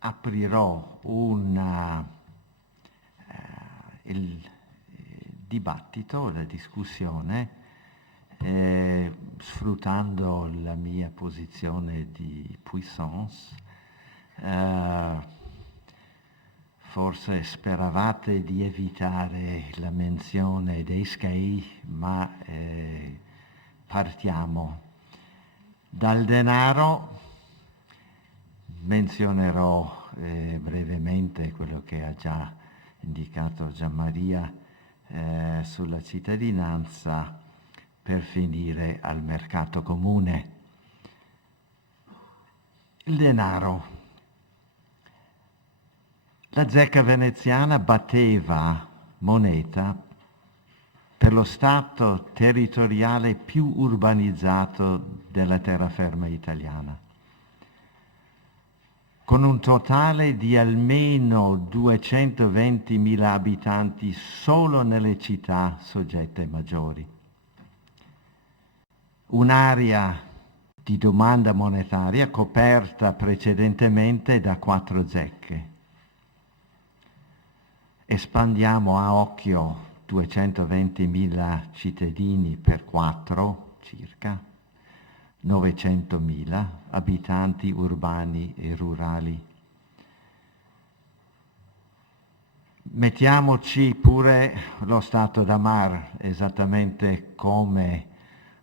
aprirò il dibattito, la discussione, sfruttando la mia posizione di puissance. Forse speravate di evitare la menzione dei SKEI, ma partiamo dal denaro. Menzionerò brevemente quello che ha già indicato Gianmaria sulla cittadinanza, per finire al mercato comune. Il denaro. La zecca veneziana batteva moneta per lo stato territoriale più urbanizzato della terraferma italiana, con un totale di almeno 220.000 abitanti solo nelle città soggette maggiori. Un'area di domanda monetaria coperta precedentemente da 4 zecche. Espandiamo a occhio 220.000 cittadini per 4 circa, 900.000 abitanti urbani e rurali. Mettiamoci pure lo stato da mar, esattamente come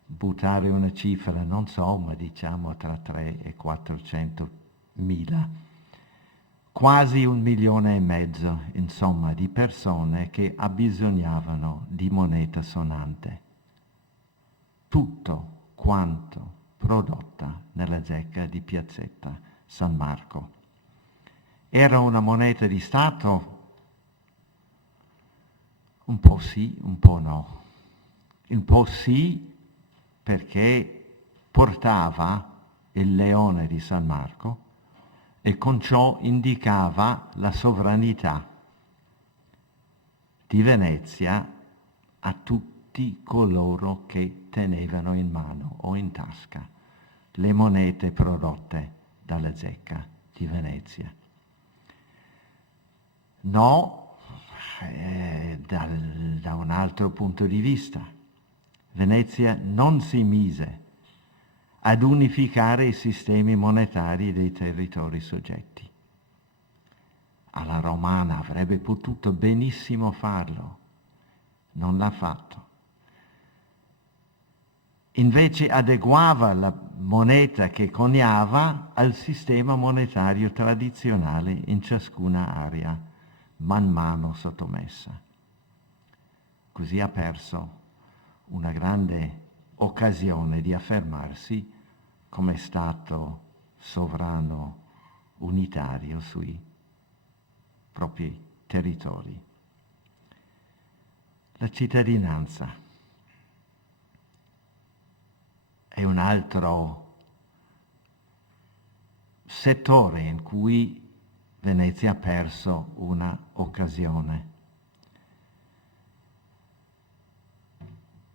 buttare una cifra, non so, ma diciamo tra 3 e 400.000. Quasi 1,5 milioni, insomma, di persone che abbisognavano di moneta sonante. Tutto quanto prodotta nella zecca di Piazzetta San Marco. Era una moneta di Stato? Un po' sì, un po' no. Un po' sì perché portava il leone di San Marco e con ciò indicava la sovranità di Venezia a tutti coloro che tenevano in mano o in tasca le monete prodotte dalla zecca di Venezia. No, da un altro punto di vista, Venezia non si mise ad unificare i sistemi monetari dei territori soggetti. Alla romana avrebbe potuto benissimo farlo, non l'ha fatto. Invece adeguava la moneta che coniava al sistema monetario tradizionale in ciascuna area, man mano sottomessa. Così ha perso una grande occasione di affermarsi come Stato sovrano unitario sui propri territori. La cittadinanza è un altro settore in cui Venezia ha perso una occasione.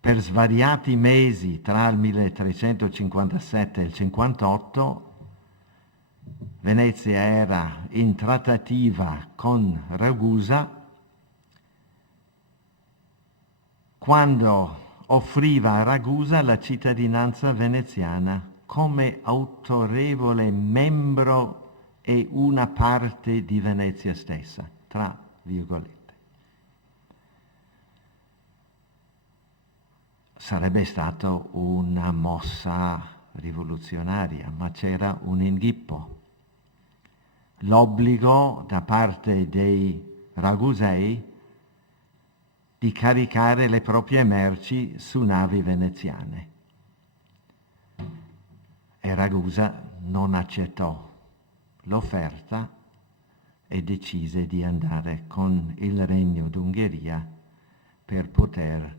Per svariati mesi tra il 1357 e il 58 Venezia era in trattativa con Ragusa quando offriva a Ragusa la cittadinanza veneziana come autorevole membro e una parte di Venezia stessa, tra virgolette. Sarebbe stata una mossa rivoluzionaria, ma c'era un inghippo. L'obbligo da parte dei ragusei di caricare le proprie merci su navi veneziane. E Ragusa non accettò l'offerta e decise di andare con il Regno d'Ungheria per poter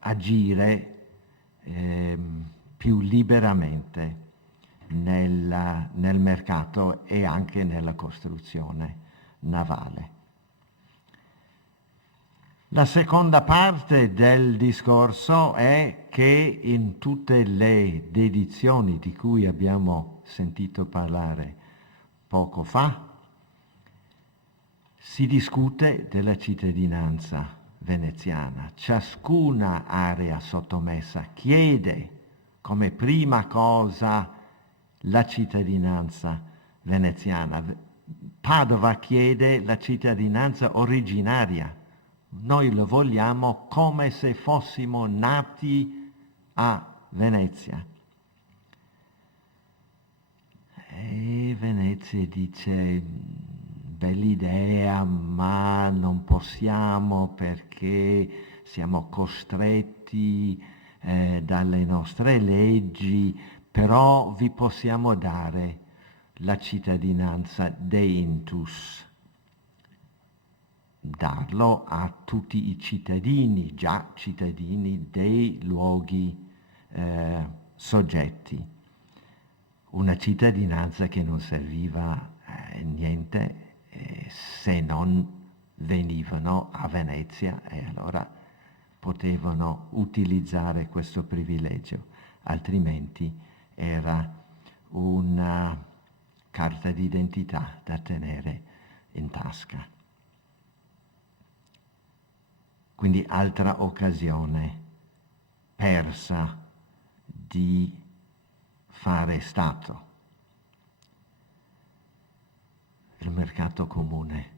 agire più liberamente nel mercato e anche nella costruzione navale. La seconda parte del discorso è che in tutte le dedizioni di cui abbiamo sentito parlare poco fa, si discute della cittadinanza veneziana. Ciascuna area sottomessa chiede come prima cosa la cittadinanza veneziana. Padova chiede la cittadinanza originaria. Noi lo vogliamo come se fossimo nati a Venezia. E Venezia dice, bell'idea, ma non possiamo perché siamo costretti dalle nostre leggi, però vi possiamo dare la cittadinanza deintus, darlo a tutti i cittadini, già cittadini dei luoghi soggetti. Una cittadinanza che non serviva niente se non venivano a Venezia e allora potevano utilizzare questo privilegio, altrimenti era una carta d'identità da tenere in tasca. Quindi altra occasione persa di fare Stato. Il mercato comune.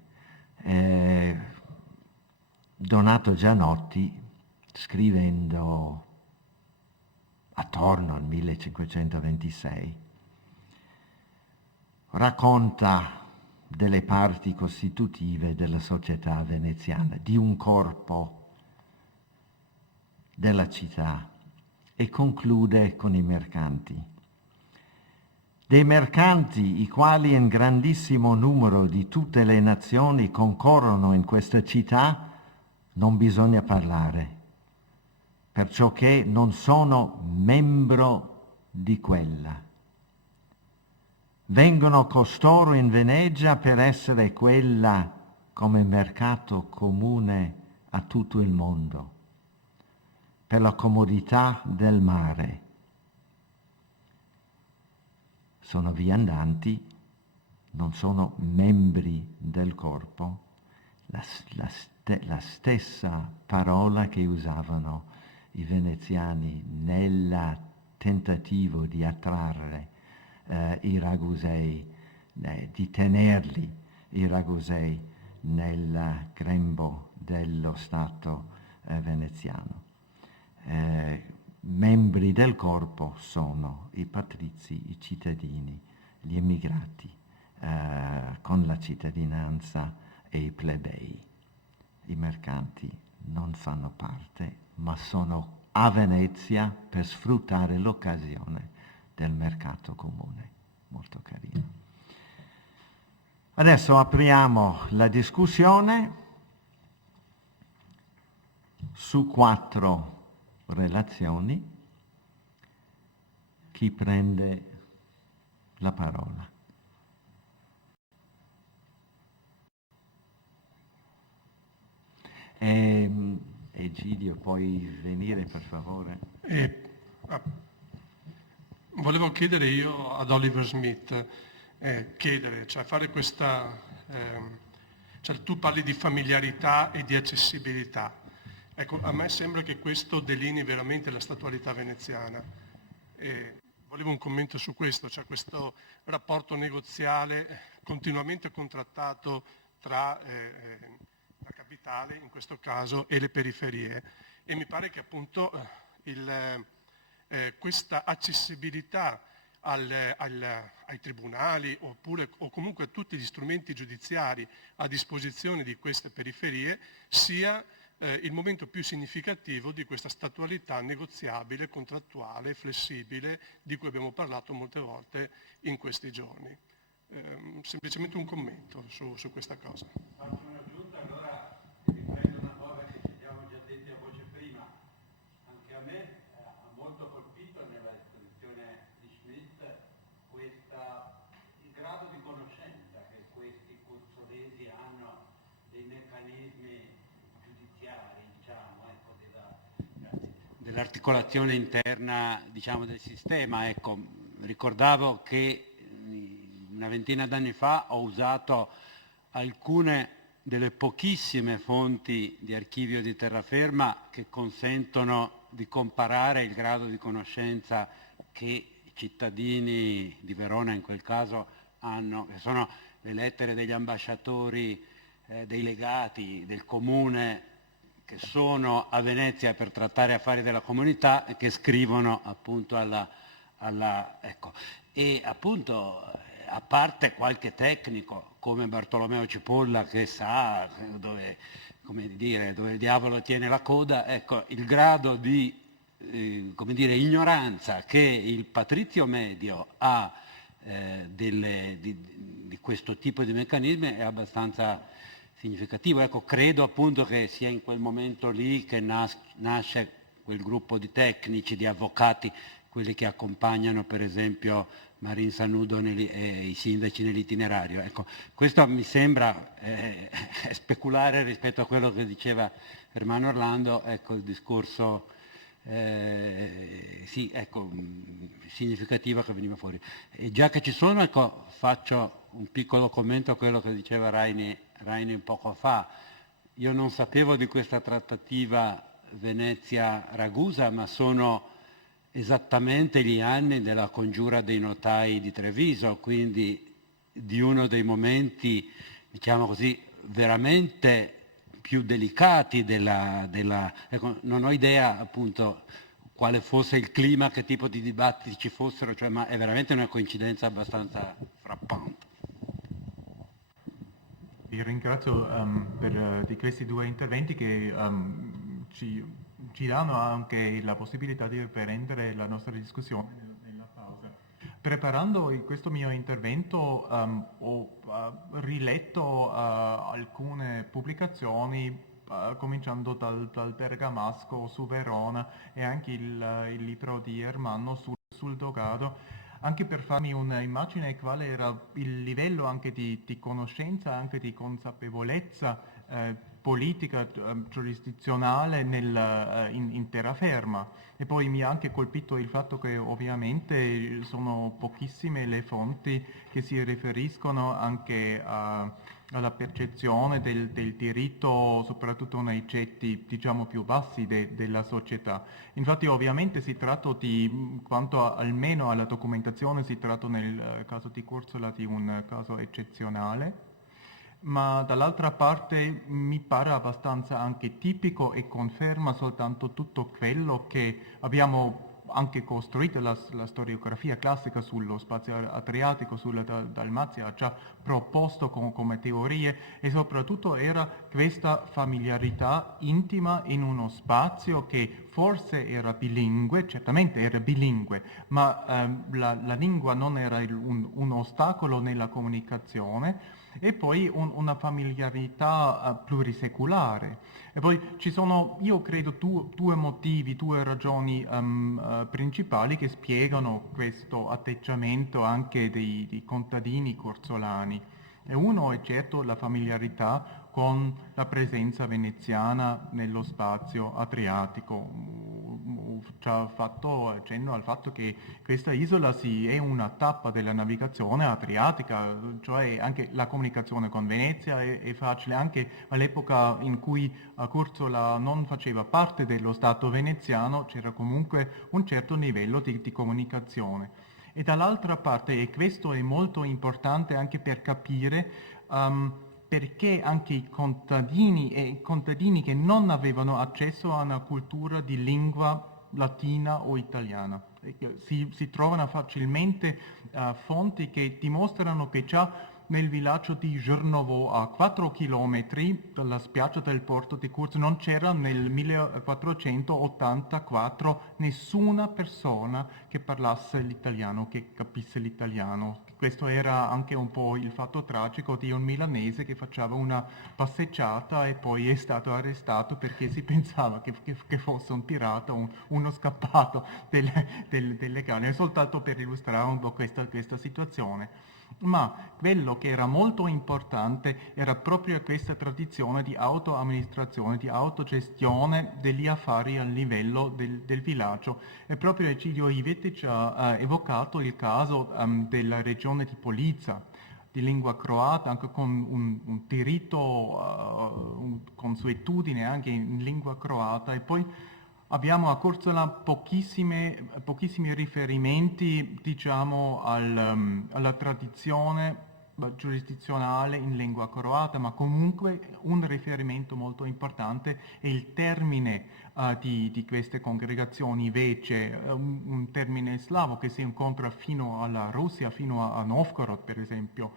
Donato Gianotti, scrivendo attorno al 1526, racconta delle parti costitutive della società veneziana, di un corpo della città, e conclude con i mercanti. Dei mercanti, i quali in grandissimo numero di tutte le nazioni concorrono in questa città, non bisogna parlare, perciò che non sono membro di quella. Vengono costoro in Venezia per essere quella come mercato comune a tutto il mondo, per la comodità del mare. Sono viandanti, non sono membri del corpo, la stessa parola che usavano i veneziani nel tentativo di attrarre i ragusei, di tenerli i ragusei nel grembo dello Stato veneziano. Membri del corpo sono i patrizi, i cittadini, gli emigrati con la cittadinanza e i plebei. I mercanti non fanno parte, ma sono a Venezia per sfruttare l'occasione del mercato comune. Molto carino. Adesso apriamo la discussione su 4 relazioni. Chi prende la parola? Egidio, puoi venire per favore? Volevo chiedere io ad Oliver Smith, cioè fare questa, cioè tu parli di familiarità e di accessibilità. Ecco, a me sembra che questo delinei veramente la statualità veneziana. Volevo un commento su questo, cioè questo rapporto negoziale continuamente contrattato tra la capitale, in questo caso, e le periferie. E mi pare che appunto questa accessibilità ai tribunali o comunque a tutti gli strumenti giudiziari a disposizione di queste periferie sia il momento più significativo di questa statualità negoziabile, contrattuale, flessibile, di cui abbiamo parlato molte volte in questi giorni. Semplicemente un commento su questa cosa. Faccio un'aggiunta, allora riprendo una cosa che ci siamo già detti a voce prima. Anche a me ha molto colpito nella esposizione di Schmidt il grado di conoscenza che questi cursoresi hanno dei meccanismi giudiziari, diciamo, dell'articolazione interna, diciamo, del sistema. Ecco, ricordavo che una ventina d'anni fa ho usato alcune delle pochissime fonti di archivio di terraferma che consentono di comparare il grado di conoscenza che i cittadini di Verona in quel caso hanno, che sono le lettere degli ambasciatori, dei legati del comune che sono a Venezia per trattare affari della comunità e che scrivono appunto ecco. E appunto, a parte qualche tecnico come Bartolomeo Cipolla che sa dove, come dire, dove il diavolo tiene la coda, ecco, il grado di come dire, ignoranza che il patrizio medio ha di questo tipo di meccanismi è abbastanza significativo. Ecco, credo appunto che sia in quel momento lì che nasce quel gruppo di tecnici, di avvocati, quelli che accompagnano per esempio Marin Sanudo e i sindaci nell'itinerario. Ecco, questo mi sembra speculare rispetto a quello che diceva Ermanno Orlando, ecco, il discorso sì, ecco, significativo che veniva fuori. E già che ci sono, ecco, faccio un piccolo commento a quello che diceva Raini un poco fa. Io non sapevo di questa trattativa Venezia-Ragusa, ma sono esattamente gli anni della congiura dei notai di Treviso, quindi di uno dei momenti, diciamo così, veramente più delicati ecco, non ho idea appunto quale fosse il clima, che tipo di dibattiti ci fossero, cioè, ma è veramente una coincidenza abbastanza frappante. Vi ringrazio di questi due interventi che ci danno anche la possibilità di riprendere la nostra discussione nella pausa. Preparando questo mio intervento ho riletto alcune pubblicazioni, cominciando dal Bergamasco su Verona e anche il libro di Ermanno sul Dogado, anche per farmi un'immagine quale era il livello anche di conoscenza, anche di consapevolezza politica, giurisdizionale in terraferma. E poi mi ha anche colpito il fatto che ovviamente sono pochissime le fonti che si riferiscono anche alla percezione del diritto, soprattutto nei cetti diciamo più bassi della società. Infatti ovviamente si tratta di, quanto almeno alla documentazione, si tratta nel caso di Curzola di un caso eccezionale, ma dall'altra parte mi pare abbastanza anche tipico e conferma soltanto tutto quello che abbiamo anche costruito, la storiografia classica sullo spazio adriatico, sulla Dalmazia, ha già proposto come teorie, e soprattutto era questa familiarità intima in uno spazio che forse era bilingue, certamente era bilingue, ma la lingua non era un ostacolo nella comunicazione, e poi una familiarità plurisecolare. E poi ci sono, io credo, due motivi, due ragioni principali che spiegano questo atteggiamento anche dei contadini corzolani. E uno è certo la familiarità con la presenza veneziana nello spazio adriatico. Ho già fatto accenno al fatto che questa isola è una tappa della navigazione adriatica, cioè anche la comunicazione con Venezia è facile, anche all'epoca in cui Curzola non faceva parte dello Stato veneziano, c'era comunque un certo livello di comunicazione. E dall'altra parte, e questo è molto importante anche per capire perché anche i contadini che non avevano accesso a una cultura di lingua latina o italiana. Si trovano facilmente fonti che dimostrano che già nel villaggio di Žrnovo, a 4 chilometri dalla spiaggia del porto di Curzo, non c'era nel 1484 nessuna persona che parlasse l'italiano, che capisse l'italiano. Questo era anche un po' il fatto tragico di un milanese che faceva una passeggiata e poi è stato arrestato perché si pensava che fosse un pirata, uno scappato delle canne, soltanto per illustrare un po' questa situazione. Ma quello che era molto importante era proprio questa tradizione di autoamministrazione, di autogestione degli affari a livello del villaggio. E proprio Eccidio Ivetti ci ha evocato il caso della regione di Poliza, di lingua croata, anche con un diritto, consuetudine anche in lingua croata. E poi abbiamo a Corsola pochissimi riferimenti, diciamo, alla tradizione giurisdizionale in lingua croata, ma comunque un riferimento molto importante è il termine di queste congregazioni vece, un termine slavo che si incontra fino alla Russia, fino a Novgorod per esempio.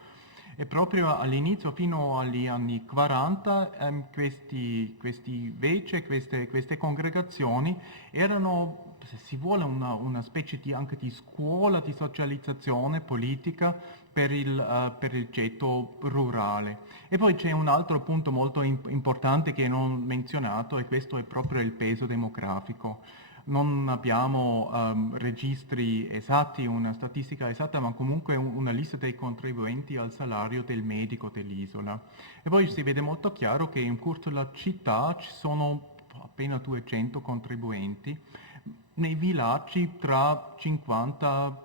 E proprio all'inizio, fino agli anni 40, questi vece, queste congregazioni erano, se si vuole, una specie anche di scuola di socializzazione politica per il ceto rurale. E poi c'è un altro punto molto importante che non ho menzionato, e questo è proprio il peso demografico. Non abbiamo registri esatti, una statistica esatta, ma comunque una lista dei contribuenti al salario del medico dell'isola. E poi si vede molto chiaro che in Curzola città ci sono appena 200 contribuenti, nei villaggi tra 50,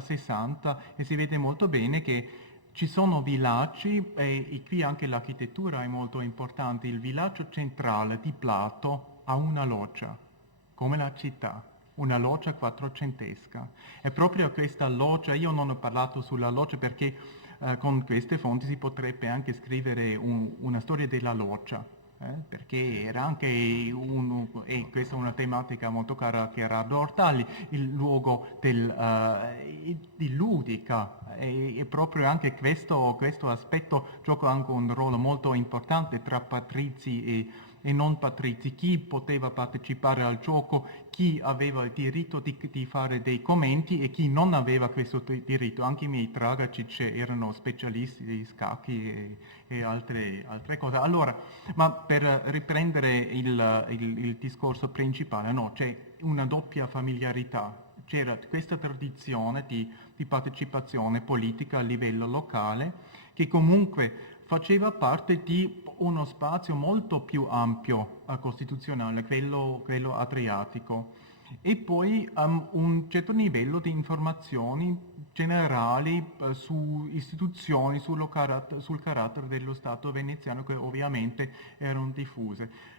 60, e si vede molto bene che ci sono villaggi, e qui anche l'architettura è molto importante. Il villaggio centrale di Plato ha una loggia, come la città, una loggia quattrocentesca. E proprio questa loggia, io non ho parlato sulla loggia perché con queste fonti si potrebbe anche scrivere una storia della loggia, perché era anche e questa è una tematica molto cara a Gerardo Ortali, il luogo di ludica, e proprio anche questo aspetto gioca anche un ruolo molto importante tra patrizi e non patrizi, chi poteva partecipare al gioco, chi aveva il diritto di fare dei commenti e chi non aveva questo diritto. Anche i miei Tragacic erano specialisti di scacchi e altre cose. Allora, ma per riprendere il discorso principale, no, c'è una doppia familiarità. C'era questa tradizione di partecipazione politica a livello locale che comunque faceva parte di uno spazio molto più ampio costituzionale, quello adriatico, e poi un certo livello di informazioni generali su istituzioni, sul carattere dello Stato veneziano, che ovviamente erano diffuse.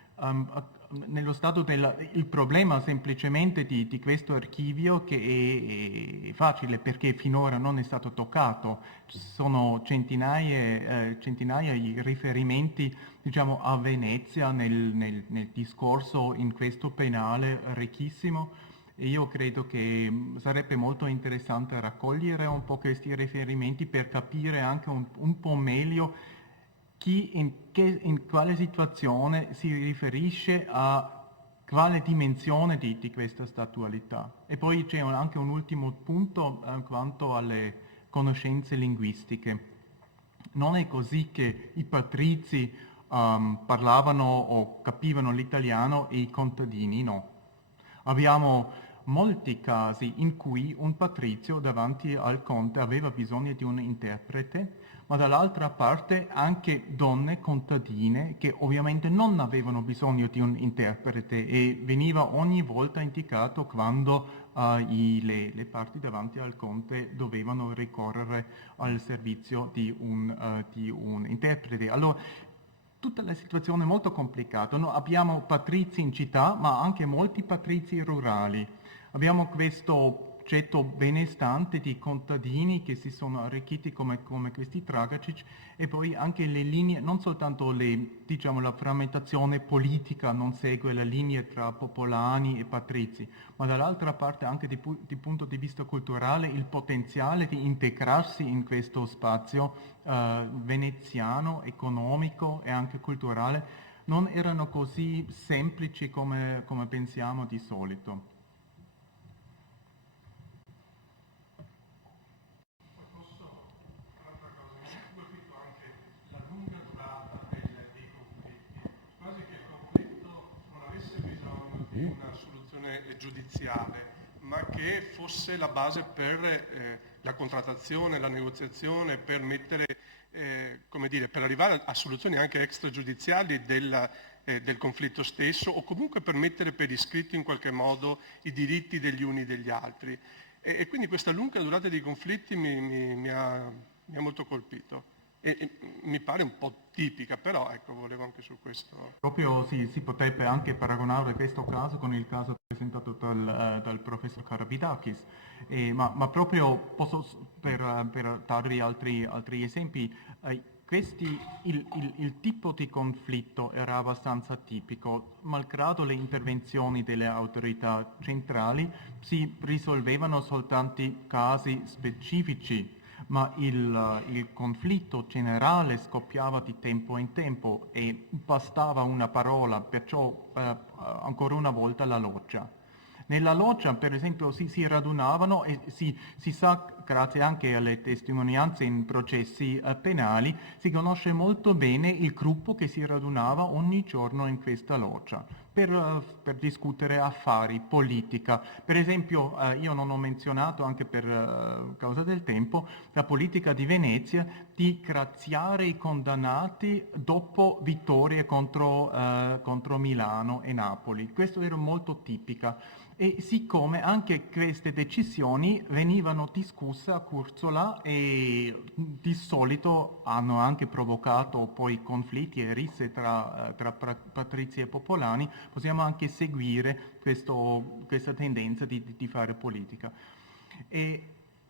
Nello stato il problema semplicemente di questo archivio, che è facile perché finora non è stato toccato, ci sono centinaia di riferimenti, diciamo, a Venezia nel discorso in questo penale ricchissimo, e io credo che sarebbe molto interessante raccogliere un po' questi riferimenti per capire anche un po' meglio chi in quale situazione si riferisce a quale dimensione di questa statualità. E poi c'è anche un ultimo punto quanto alle conoscenze linguistiche. Non è così che i patrizi parlavano o capivano l'italiano e i contadini no. Abbiamo molti casi in cui un patrizio davanti al conte aveva bisogno di un interprete, ma dall'altra parte anche donne contadine che ovviamente non avevano bisogno di un interprete, e veniva ogni volta indicato quando le parti davanti al conte dovevano ricorrere al servizio di un interprete. Allora, tutta la situazione è molto complicata. Noi abbiamo patrizi in città, ma anche molti patrizi rurali. Abbiamo questo ceto benestante di contadini che si sono arricchiti come questi Tragacic, e poi anche le linee, non soltanto la frammentazione politica non segue la linea tra popolani e patrizi, ma dall'altra parte anche di punto di vista culturale il potenziale di integrarsi in questo spazio veneziano, economico e anche culturale, non erano così semplici come pensiamo di solito. Una soluzione giudiziale, ma che fosse la base per la contrattazione, la negoziazione, per mettere, per arrivare a soluzioni anche extragiudiziali del conflitto stesso, o comunque per mettere per iscritto in qualche modo i diritti degli uni degli altri. E quindi questa lunga durata dei conflitti mi ha molto colpito. E mi pare un po' tipica, però ecco, volevo anche su questo. Proprio si potrebbe anche paragonare questo caso con il caso presentato dal professor Karabidakis, ma proprio per darvi altri esempi, il tipo di conflitto era abbastanza tipico, malgrado le intervenzioni delle autorità centrali si risolvevano soltanto casi specifici, ma il conflitto generale scoppiava di tempo in tempo e bastava una parola, perciò ancora una volta la loggia. Nella loggia, per esempio, si radunavano e si sa, grazie anche alle testimonianze in processi penali, si conosce molto bene il gruppo che si radunava ogni giorno in questa loggia per discutere affari, politica. Per esempio, io non ho menzionato, anche per causa del tempo, la politica di Venezia di graziare i condannati dopo vittorie contro Milano e Napoli. Questo era molto tipica. E siccome anche queste decisioni venivano discusse a Curzola e di solito hanno anche provocato poi conflitti e risse tra patrizi e popolani, possiamo anche seguire questa tendenza di fare politica.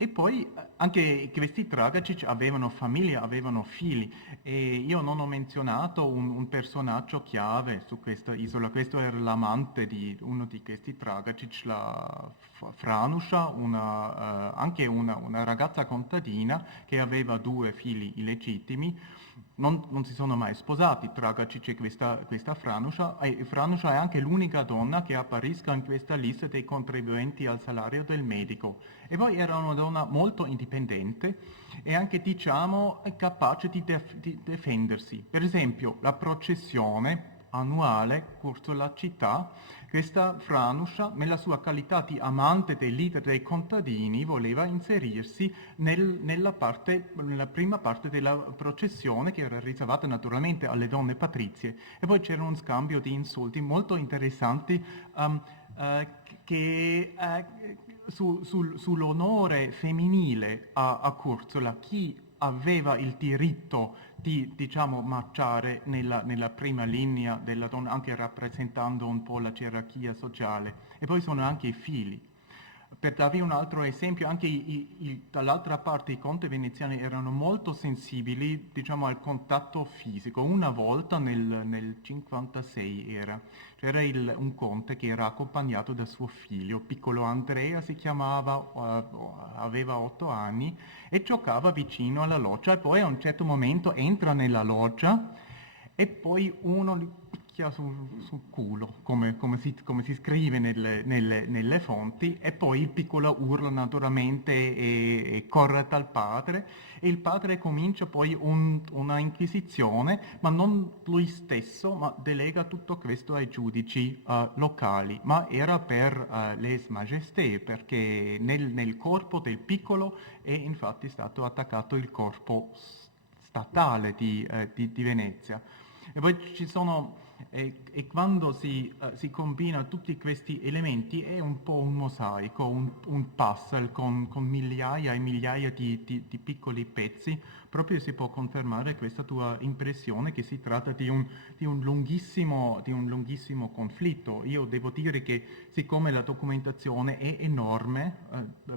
E poi anche questi Dragacic avevano famiglia, avevano figli, e io non ho menzionato un personaggio chiave su questa isola. Questo era l'amante di uno di questi Dragacic, la Franusha, anche una ragazza contadina che aveva 2 figli illegittimi. Non si sono mai sposati, Dragacic e questa Franusha, e Franusha è anche l'unica donna che apparisca in questa lista dei contribuenti al salario del medico. E poi era una donna molto indipendente e anche, diciamo, capace di difendersi. Per esempio, la processione annuale corso la città, questa Franusha, nella sua qualità di amante del leader dei contadini, voleva inserirsi nella prima parte della processione, che era riservata naturalmente alle donne patrizie. E poi c'era un scambio di insulti molto interessanti sull'onore femminile a Curzola. Chi aveva il diritto di, diciamo, marciare nella prima linea della donna, anche rappresentando un po' la gerarchia sociale. E poi sono anche i figli. Per darvi un altro esempio, anche dall'altra parte i conti veneziani erano molto sensibili, diciamo, al contatto fisico. Una volta nel 56 c'era un conte che era accompagnato da suo figlio, piccolo Andrea si chiamava, aveva 8 anni e giocava vicino alla loggia, e poi a un certo momento entra nella loggia e poi uno gli picchia sul culo, come si scrive nelle fonti, e poi il piccolo urla naturalmente e corre dal padre, e il padre comincia poi una inquisizione, ma non lui stesso, ma delega tutto questo ai giudici locali, ma era per lèse majesté, perché nel corpo del piccolo è infatti stato attaccato il corpo statale di Venezia. E poi ci sono, e quando si combina tutti questi elementi è un po' un mosaico, un puzzle con migliaia e migliaia di piccoli pezzi. Proprio si può confermare questa tua impressione che si tratta di un lunghissimo conflitto. Io devo dire che, siccome la documentazione è enorme,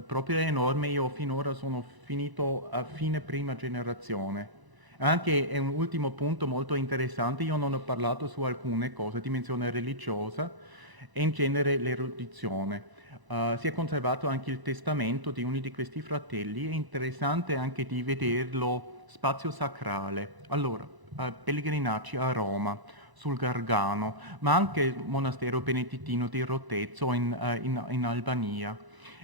proprio enorme, io finora sono finito a fine prima generazione. Anche è un ultimo punto molto interessante, io non ho parlato su alcune cose, dimensione religiosa e in genere l'erudizione. Si è conservato anche il testamento di uno di questi fratelli, è interessante anche di vederlo spazio sacrale. Allora, pellegrinaggi a Roma, sul Gargano, ma anche il monastero benedittino di Rotezzo in Albania.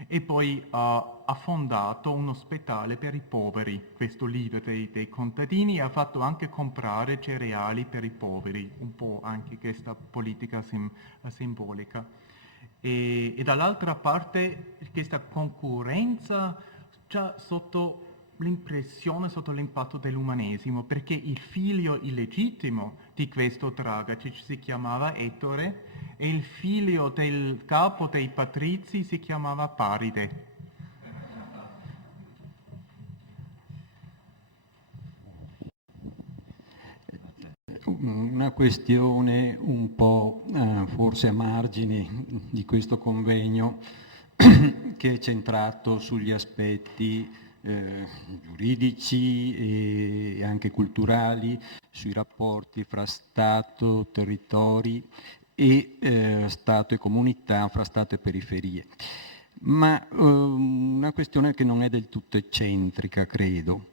E poi ha fondato un ospedale per i poveri, questo leader dei contadini, e ha fatto anche comprare cereali per i poveri, un po' anche questa politica simbolica. E dall'altra parte questa concorrenza già sotto l'impressione, sotto l'impatto dell'umanesimo, perché il figlio illegittimo di questo Dragacic si chiamava Ettore e il figlio del capo dei patrizi si chiamava Paride. Una questione un po' forse a margine di questo convegno che è centrato sugli aspetti giuridici e anche culturali, sui rapporti fra Stato, territori e Stato e comunità, fra Stato e periferie. Ma una questione che non è del tutto eccentrica, credo.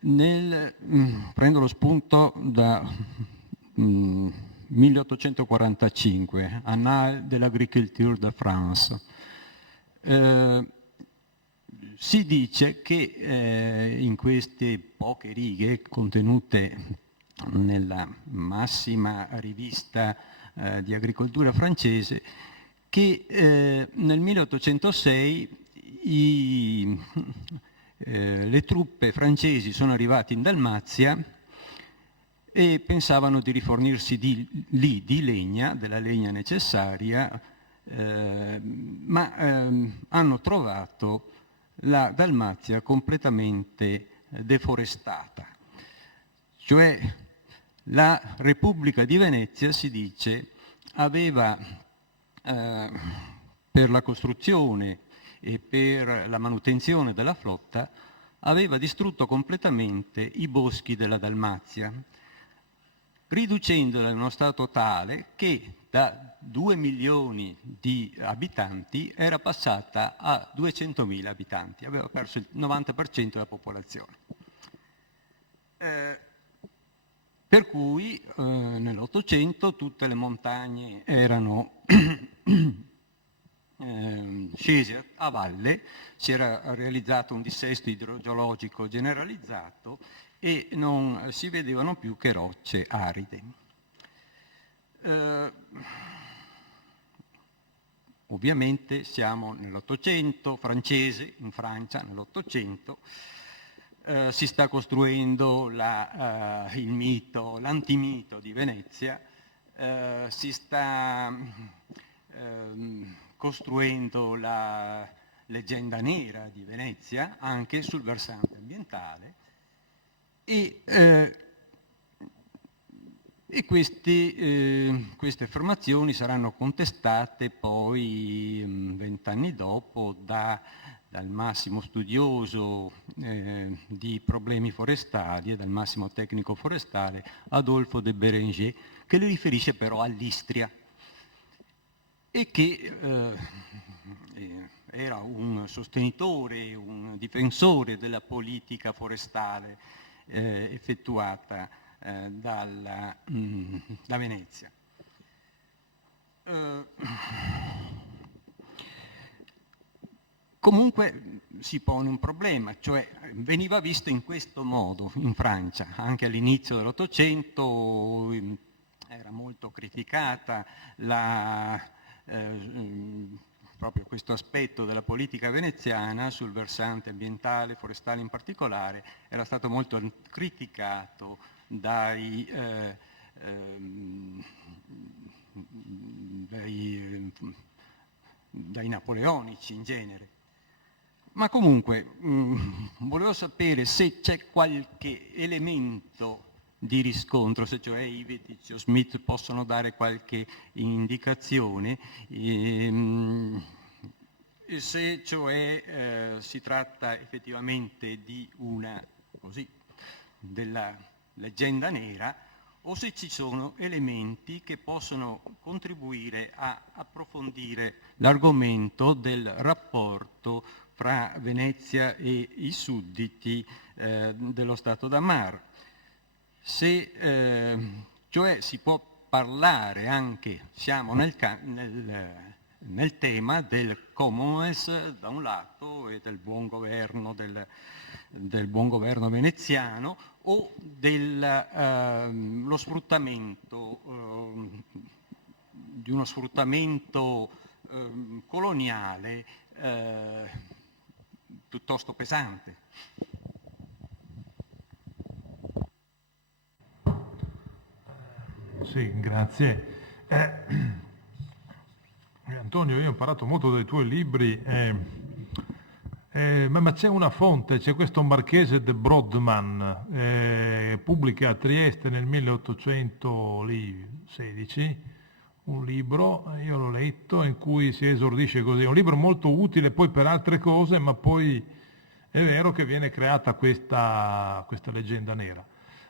Prendo lo spunto da 1845, Annales de l'Agriculture de France. Si dice che in queste poche righe contenute nella massima rivista di agricoltura francese, che nel 1806 le truppe francesi sono arrivate in Dalmazia e pensavano di rifornirsi lì di legna, della legna necessaria, ma hanno trovato la Dalmazia completamente deforestata. Cioè la Repubblica di Venezia, si dice, aveva per la costruzione e per la manutenzione della flotta, aveva distrutto completamente i boschi della Dalmazia, riducendola in uno stato tale che da 2 milioni di abitanti era passata a 200.000 abitanti, aveva perso il 90% della popolazione. Per cui nell'Ottocento tutte le montagne erano scese a valle, si era realizzato un dissesto idrogeologico generalizzato e non si vedevano più che rocce aride. Ovviamente siamo nell'Ottocento francese, in Francia nell'Ottocento, si sta costruendo l'antimito di Venezia, si sta costruendo la leggenda nera di Venezia anche sul versante ambientale e queste affermazioni saranno contestate poi 20 anni dopo dal massimo studioso di problemi forestali e dal massimo tecnico forestale Adolphe de Bérenger, che li riferisce però all'Istria e che era un sostenitore, un difensore della politica forestale effettuata da Venezia. Comunque si pone un problema, cioè veniva visto in questo modo in Francia, anche all'inizio dell'Ottocento era molto criticata proprio questo aspetto della politica veneziana sul versante ambientale, forestale in particolare, era stato molto criticato dai napoleonici in genere. Ma comunque volevo sapere se c'è qualche elemento di riscontro, se cioè Ivetic o Smith possono dare qualche indicazione, se cioè si tratta effettivamente di della leggenda nera, o se ci sono elementi che possono contribuire a approfondire l'argomento del rapporto fra Venezia e i sudditi dello Stato d'Amar. Se cioè si può parlare anche, siamo nel tema del commonwealth da un lato e del buon governo veneziano o dello sfruttamento di uno sfruttamento coloniale piuttosto pesante. Sì, grazie. Antonio, io ho imparato molto dai tuoi libri, ma c'è una fonte, c'è questo marchese de Brodmann, pubblica a Trieste nel 1816 un libro, io l'ho letto, in cui si esordisce così, un libro molto utile poi per altre cose, ma poi è vero che viene creata questa leggenda nera.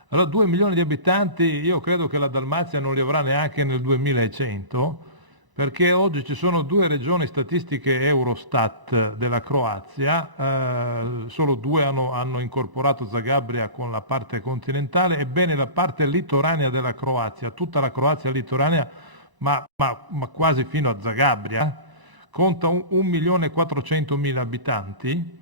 Allora 2 milioni di abitanti, io credo che la Dalmazia non li avrà neanche nel 2100, perché oggi ci sono 2 regioni statistiche Eurostat della Croazia, solo 2 hanno incorporato Zagabria con la parte continentale, ebbene la parte litoranea della Croazia, tutta la Croazia litoranea, ma quasi fino a Zagabria, conta 1.400.000 abitanti.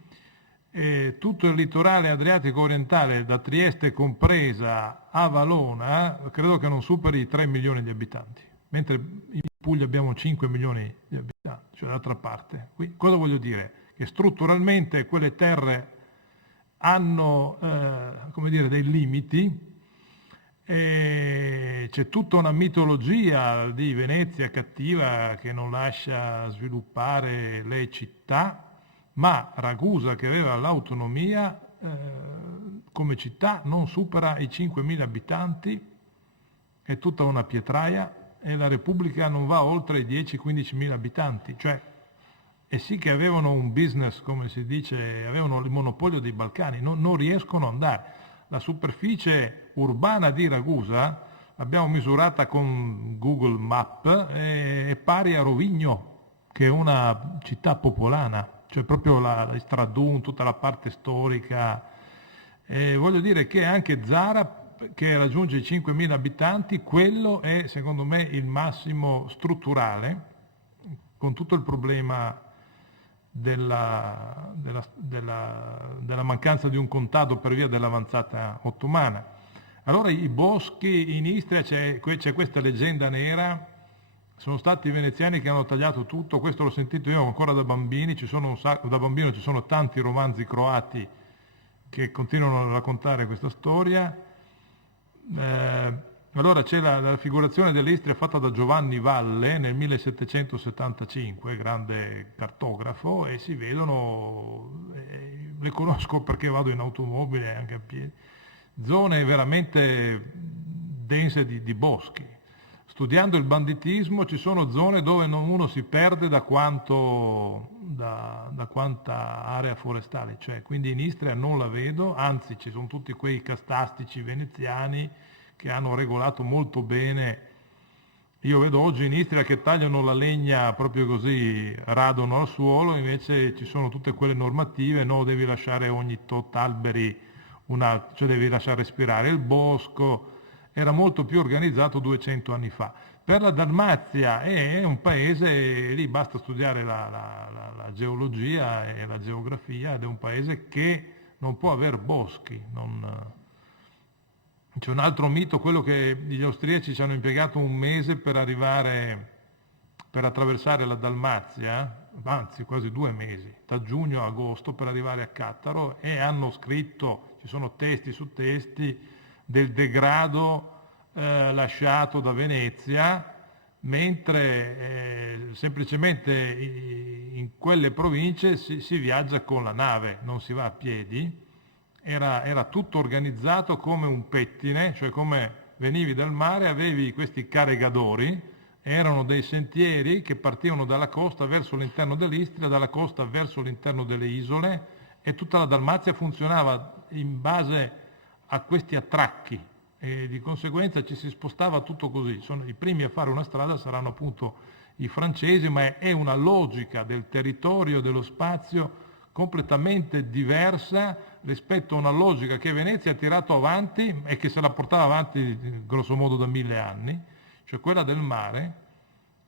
E tutto il litorale adriatico orientale, da Trieste compresa a Valona, credo che non superi i 3 milioni di abitanti, mentre in Puglia abbiamo 5 milioni di abitanti, cioè d'altra parte. Qui, cosa voglio dire? Che strutturalmente quelle terre hanno dei limiti, e c'è tutta una mitologia di Venezia cattiva che non lascia sviluppare le città, ma Ragusa, che aveva l'autonomia, come città non supera i 5.000 abitanti, è tutta una pietraia, e la Repubblica non va oltre i 10-15.000 abitanti, cioè, e sì che avevano un business, come si dice, avevano il monopolio dei Balcani, non riescono ad andare. La superficie urbana di Ragusa, l'abbiamo misurata con Google Map, è pari a Rovigno, che è una città popolana, cioè proprio la Stradun, tutta la parte storica. Voglio dire che anche Zara, che raggiunge i 5.000 abitanti, quello è secondo me il massimo strutturale, con tutto il problema della mancanza di un contado per via dell'avanzata ottomana. Allora i boschi in Istria, c'è questa leggenda nera, sono stati i veneziani che hanno tagliato tutto, questo l'ho sentito io ancora da bambini, da bambino ci sono tanti romanzi croati che continuano a raccontare questa storia. Allora c'è la raffigurazione dell'Istria fatta da Giovanni Valle nel 1775, grande cartografo, e si vedono, le conosco perché vado in automobile anche a piedi, zone veramente dense di boschi. Studiando il banditismo ci sono zone dove uno si perde da quanta area forestale c'è, quindi in Istria non la vedo, anzi ci sono tutti quei castastici veneziani che hanno regolato molto bene. Io vedo oggi in Istria che tagliano la legna proprio così, radono al suolo, invece ci sono tutte quelle normative, no, devi lasciare ogni tot alberi, cioè devi lasciare respirare il bosco. Era molto più organizzato 200 anni fa. Per la Dalmazia è un paese, lì basta studiare la geologia e la geografia, ed è un paese che non può aver boschi. C'è un altro mito, quello che gli austriaci ci hanno impiegato un mese per attraversare la Dalmazia, anzi quasi 2 mesi, da giugno a agosto, per arrivare a Cattaro, e hanno scritto, ci sono testi su testi, del degrado lasciato da Venezia, mentre semplicemente in quelle province si viaggia con la nave, non si va a piedi. Era tutto organizzato come un pettine, cioè come venivi dal mare, avevi questi carregadori, erano dei sentieri che partivano dalla costa verso l'interno dell'Istria, dalla costa verso l'interno delle isole, e tutta la Dalmazia funzionava in base a questi attracchi, e di conseguenza ci si spostava tutto così. I primi a fare una strada saranno appunto i francesi, ma è una logica del territorio, dello spazio completamente diversa rispetto a una logica che Venezia ha tirato avanti e che se la portava avanti grosso modo da 1000 anni, cioè quella del mare,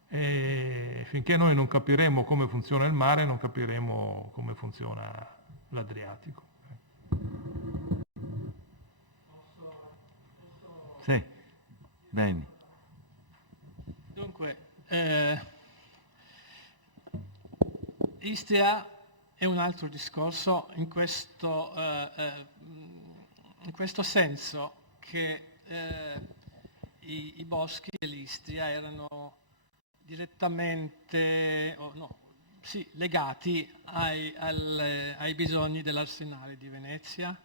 e finché noi non capiremo come funziona il mare non capiremo come funziona l'Adriatico. Sì, bene. Dunque, Istria è un altro discorso in questo senso che i boschi dell'Istria erano direttamente legati ai bisogni dell'arsenale di Venezia,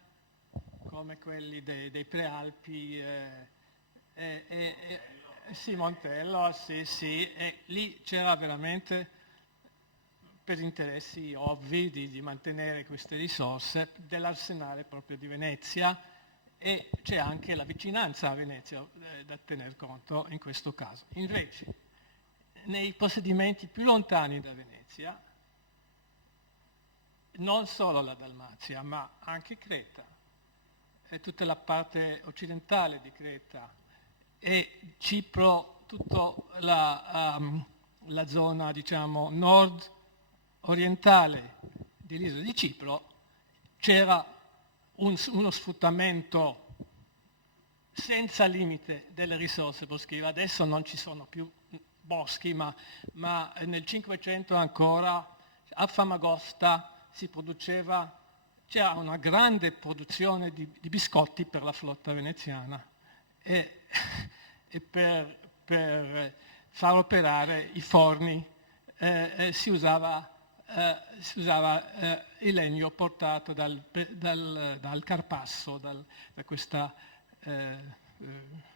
come quelli dei Prealpi, sì, Montello, sì, e lì c'era veramente, per interessi ovvi di mantenere queste risorse, dell'arsenale proprio di Venezia, e c'è anche la vicinanza a Venezia da tener conto in questo caso. Invece, nei possedimenti più lontani da Venezia, non solo la Dalmazia, ma anche Creta, e tutta la parte occidentale di Creta, e Cipro, tutta la zona, diciamo, nord-orientale dell'isola di Cipro, c'era uno sfruttamento senza limite delle risorse boschive. Adesso non ci sono più boschi, ma nel Cinquecento ancora a Famagosta c'era una grande produzione di biscotti per la flotta veneziana e per far operare i forni si usava il legno portato dal Carpasso, da questa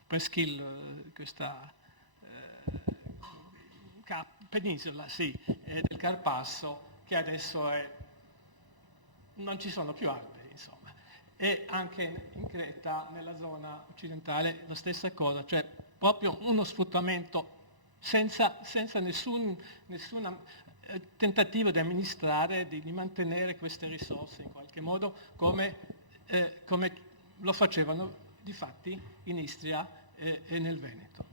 presqu'île, questa penisola, sì, del Carpasso, che adesso non ci sono più alberi, insomma. E anche in Creta, nella zona occidentale, la stessa cosa, cioè proprio uno sfruttamento senza nessun tentativo di amministrare, di mantenere queste risorse in qualche modo, come lo facevano difatti in Istria e nel Veneto.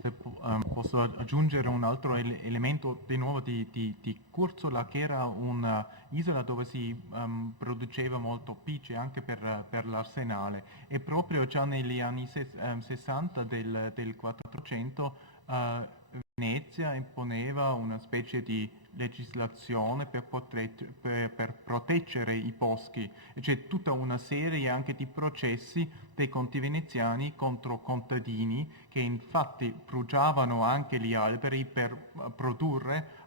Se posso aggiungere un altro elemento di nuovo di Curzola, che era un'isola dove si produceva molto picce anche per l'arsenale, e proprio già negli anni 60 del 400 Venezia imponeva una specie di legislazione per proteggere i boschi. C'è tutta una serie anche di processi dei conti veneziani contro contadini che infatti bruciavano anche gli alberi per produrre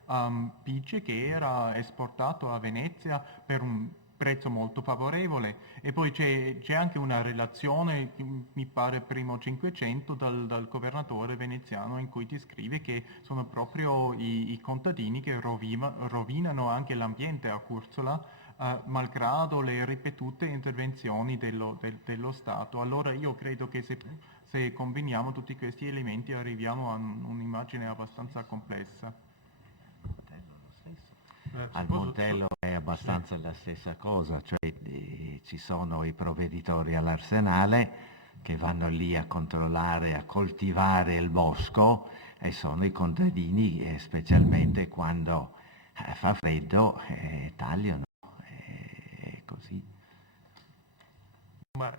picce che era esportato a Venezia per un prezzo molto favorevole. E poi c'è anche una relazione, mi pare primo Cinquecento, dal governatore veneziano, in cui ti scrive che sono proprio i contadini che rovinano anche l'ambiente a Curzola, malgrado le ripetute intervenzioni dello Stato. Allora io credo che se combiniamo tutti questi elementi arriviamo a un'immagine abbastanza complessa. Al Montello è abbastanza la stessa cosa, cioè ci sono i provveditori all'arsenale che vanno lì a controllare, a coltivare il bosco, e sono i contadini, specialmente quando fa freddo, tagliano, e così. Ma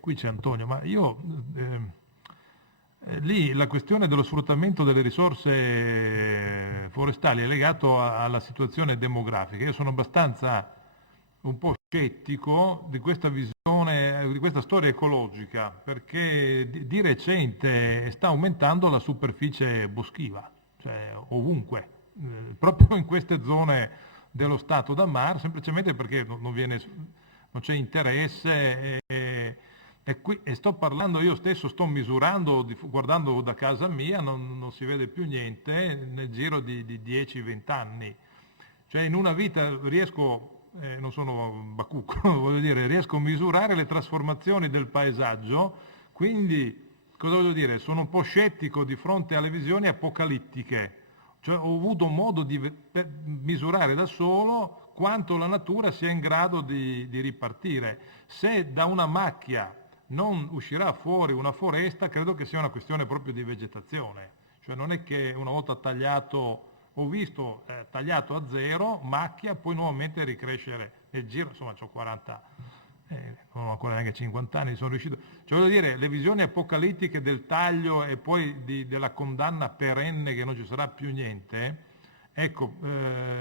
qui c'è Antonio, ma io lì la questione dello sfruttamento delle risorse forestali è legato alla situazione demografica. Io sono abbastanza un po' scettico di questa visione, di questa storia ecologica, perché di recente sta aumentando la superficie boschiva, cioè ovunque, proprio in queste zone dello Stato da Mar, semplicemente perché non c'è interesse. E sto parlando, io stesso sto misurando, guardando da casa mia, non si vede più niente nel giro di 10-20 anni. Cioè in una vita riesco, non sono bacucco, voglio dire, riesco a misurare le trasformazioni del paesaggio, quindi cosa voglio dire? Sono un po' scettico di fronte alle visioni apocalittiche. Cioè ho avuto modo di misurare da solo quanto la natura sia in grado di ripartire. Se da una macchia non uscirà fuori una foresta, credo che sia una questione proprio di vegetazione. Cioè non è che una volta tagliato, ho visto tagliato a zero, macchia, poi nuovamente ricrescere nel giro, insomma ho 40, non ho ancora neanche 50 anni, sono riuscito. Cioè voglio dire, le visioni apocalittiche del taglio e poi della condanna perenne che non ci sarà più niente, Ecco,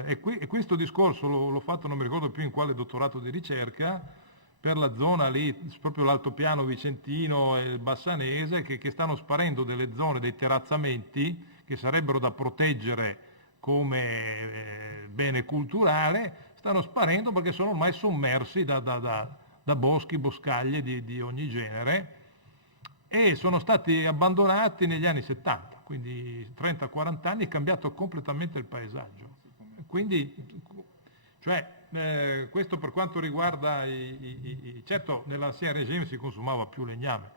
e questo discorso l'ho fatto, non mi ricordo più in quale dottorato di ricerca, per la zona lì, proprio l'altopiano vicentino e il bassanese, che stanno sparendo delle zone, dei terrazzamenti che sarebbero da proteggere come bene culturale, stanno sparendo perché sono ormai sommersi da boschi, boscaglie di ogni genere, e sono stati abbandonati negli anni 70, quindi 30-40 anni, è cambiato completamente il paesaggio. Quindi, questo per quanto riguarda certo nell'Ancien Regime si consumava più legname,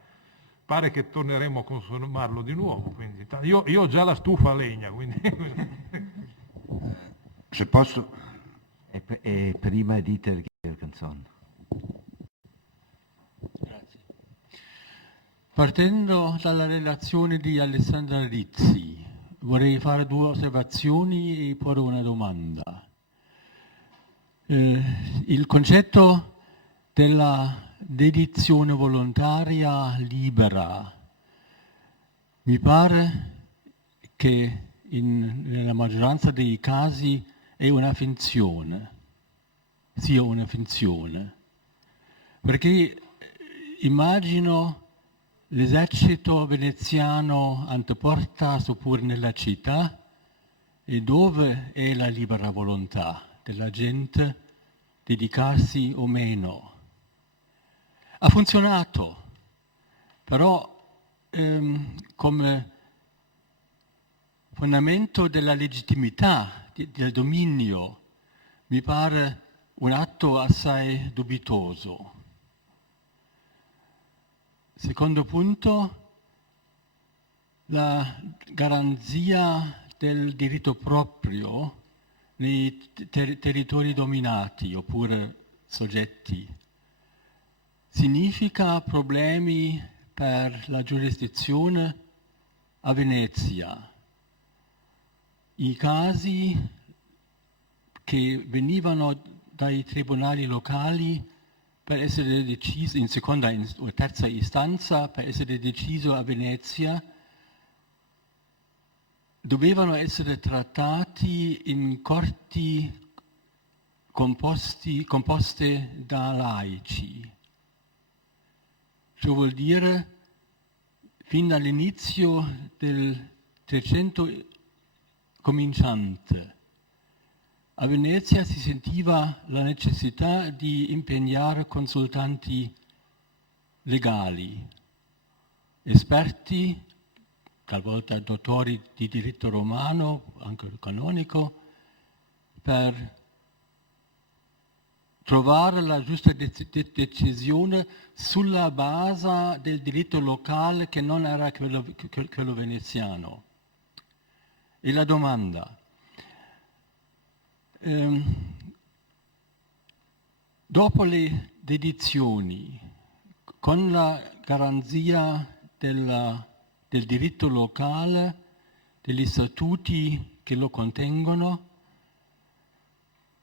pare che torneremo a consumarlo di nuovo, quindi io ho già la stufa a legna, quindi... Se posso, E prima Dieter Gergenson. Grazie. Partendo dalla relazione di Alessandra Rizzi, vorrei fare due osservazioni e porre una domanda. Il concetto della dedizione volontaria libera mi pare che nella maggioranza dei casi è una finzione, sia una finzione, perché immagino l'esercito veneziano ante portas oppure nella città, e dove è la libera volontà della gente dedicarsi o meno. Ha funzionato, però come fondamento della legittimità, del dominio, mi pare un atto assai dubitoso. Secondo punto, la garanzia del diritto proprio nei territori dominati oppure soggetti significa problemi per la giurisdizione a Venezia. I casi che venivano dai tribunali locali per essere decisi in seconda o terza istanza, per essere deciso a Venezia, dovevano essere trattati in corti composte da laici. Ciò vuol dire, fin dall'inizio del 300 cominciante, a Venezia si sentiva la necessità di impegnare consultanti legali, esperti, talvolta dottori di diritto romano, anche canonico, per trovare la giusta decisione sulla base del diritto locale che non era quello veneziano. E la domanda: dopo le dedizioni, con la garanzia del diritto locale, degli statuti che lo contengono,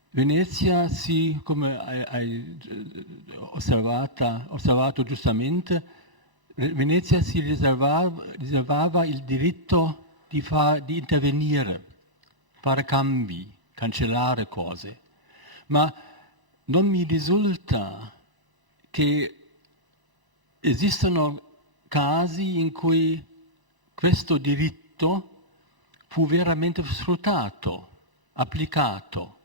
Venezia come hai osservato giustamente, Venezia si riservava il diritto di intervenire, fare cambi, cancellare cose. Ma non mi risulta che esistano casi in cui questo diritto fu veramente sfruttato, applicato.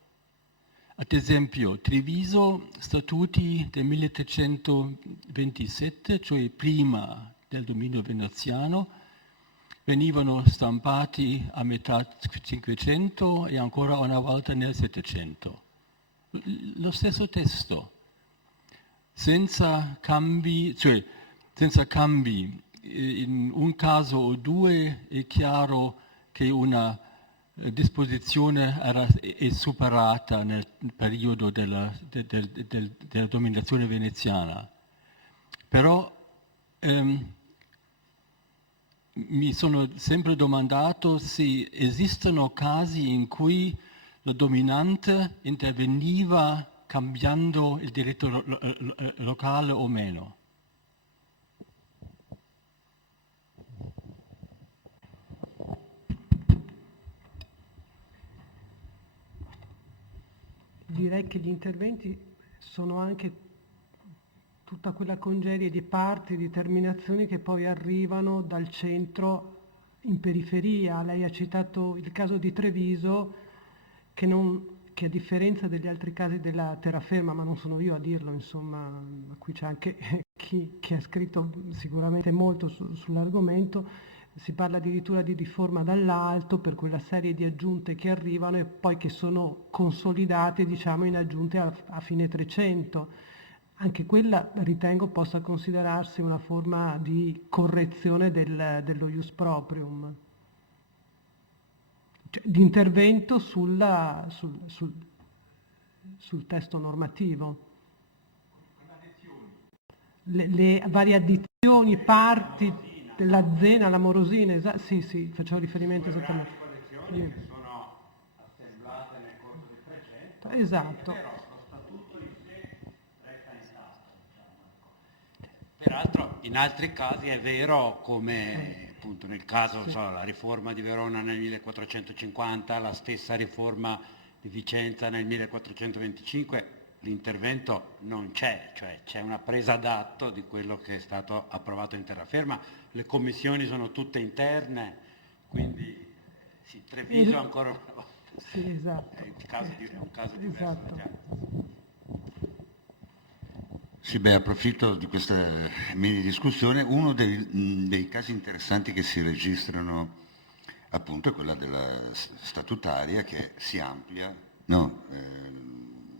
Ad esempio, Treviso, Statuti del 1327, cioè prima del dominio veneziano, venivano stampati a metà Cinquecento e ancora una volta nel Settecento. Lo stesso testo, senza cambi, in un caso o due è chiaro che una disposizione è superata nel periodo della dominazione veneziana. Però mi sono sempre domandato se esistono casi in cui la dominante interveniva cambiando il diritto locale o meno. direi che gli interventi sono anche tutta quella congerie di parti, di terminazioni che poi arrivano dal centro in periferia. Lei ha citato il caso di Treviso, che a differenza degli altri casi della terraferma, ma non sono io a dirlo, insomma, qui c'è anche chi ha scritto sicuramente molto sull'argomento, si parla addirittura di riforma dall'alto per quella serie di aggiunte che arrivano e poi che sono consolidate, diciamo, in aggiunte a fine 300. Anche quella ritengo possa considerarsi una forma di correzione dello ius proprium, cioè, di intervento sul testo normativo. Le varie addizioni, parti della Zena, la Morosina, sì, facevo riferimento esattamente. Che sono assemblate nel corso del 300, esatto. però lo statuto in sé resta intatto. Peraltro in altri casi è vero, come appunto nel caso la riforma di Verona nel 1450, la stessa riforma di Vicenza nel 1425, l'intervento non c'è, cioè c'è una presa d'atto di quello che è stato approvato in terraferma, le commissioni sono tutte interne, quindi sì, Treviso ancora una volta sì, esatto. è un caso diverso. Esatto. Sì, beh, approfitto di questa mini discussione. Uno dei casi interessanti che si registrano appunto è quella della statutaria, che si amplia, no?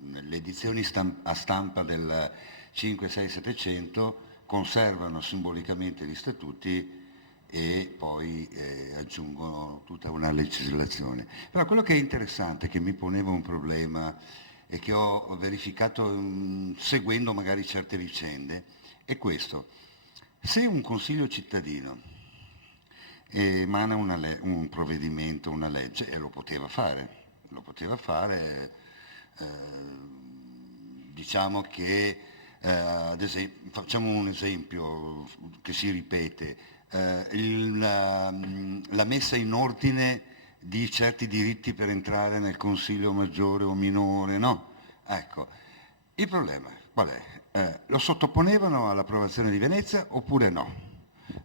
Le edizioni a stampa del 5, 6, 700 conservano simbolicamente gli statuti e poi aggiungono tutta una legislazione. Però quello che è interessante, che mi poneva un problema e che ho verificato seguendo magari certe vicende, è questo. Se un consiglio cittadino emana un provvedimento, una legge, e lo poteva fare, diciamo che, ad esempio, facciamo un esempio che si ripete, la messa in ordine di certi diritti per entrare nel consiglio maggiore o minore, no? Ecco, il problema qual è? Lo sottoponevano all'approvazione di Venezia oppure no?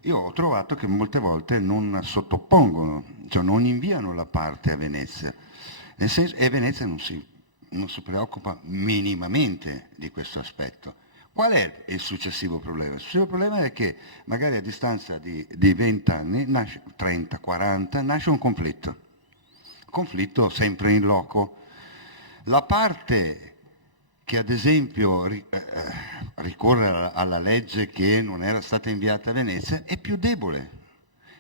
Io ho trovato che molte volte non sottopongono, cioè non inviano la parte a Venezia, e Venezia non si preoccupa minimamente di questo aspetto. Qual è il successivo problema? Il successivo problema è che magari a distanza di 20 anni, 30, 40, nasce un conflitto sempre in loco. La parte che ad esempio ricorre alla legge che non era stata inviata a Venezia è più debole,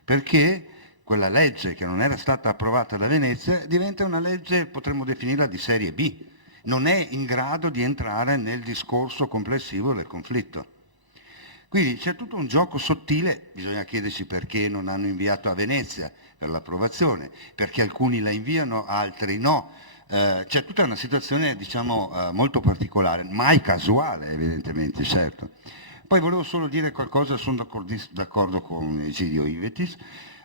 perché quella legge che non era stata approvata da Venezia diventa una legge, potremmo definirla di serie B, non è in grado di entrare nel discorso complessivo del conflitto. Quindi c'è tutto un gioco sottile, bisogna chiedersi perché non hanno inviato a Venezia per l'approvazione, perché alcuni la inviano, altri no. C'è tutta una situazione, diciamo, molto particolare, mai casuale evidentemente, certo. Poi volevo solo dire qualcosa, sono d'accordo con Egidio Ivetis,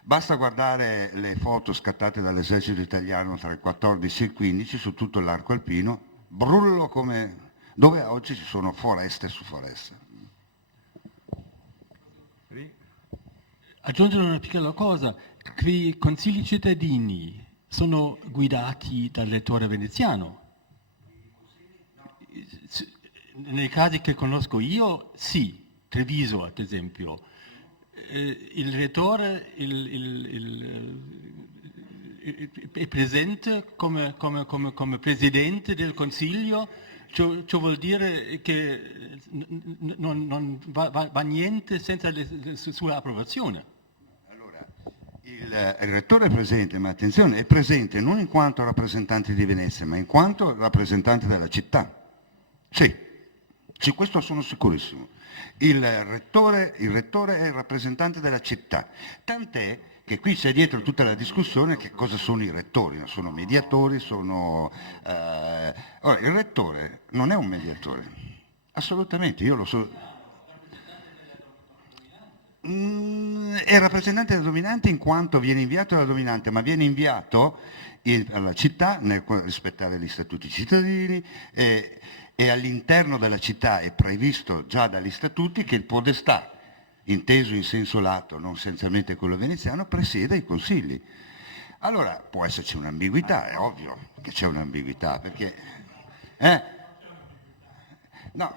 basta guardare le foto scattate dall'esercito italiano tra il 14 e il 15 su tutto l'arco alpino, brullo come dove oggi ci sono foreste su foreste. Aggiungere una piccola cosa, quei consigli cittadini sono guidati dal rettore veneziano. Nei casi che conosco io, sì, Treviso ad esempio. Il rettore è presente come presidente del consiglio, ciò vuol dire che non va niente senza la sua approvazione. Il rettore è presente, ma attenzione, è presente non in quanto rappresentante di Venezia, ma in quanto rappresentante della città. Sì, questo sono sicurissimo. Il rettore è il rappresentante della città, tant'è che qui c'è dietro tutta la discussione che cosa sono i rettori, non sono mediatori, sono... Ora, il rettore non è un mediatore, assolutamente, io lo so... È rappresentante della dominante in quanto viene inviato dalla dominante, ma viene inviato alla città nel rispettare gli statuti cittadini e all'interno della città è previsto già dagli statuti che il podestà, inteso in senso lato, non essenzialmente quello veneziano, presieda i consigli. Allora può esserci un'ambiguità, è ovvio che c'è un'ambiguità, perché... No,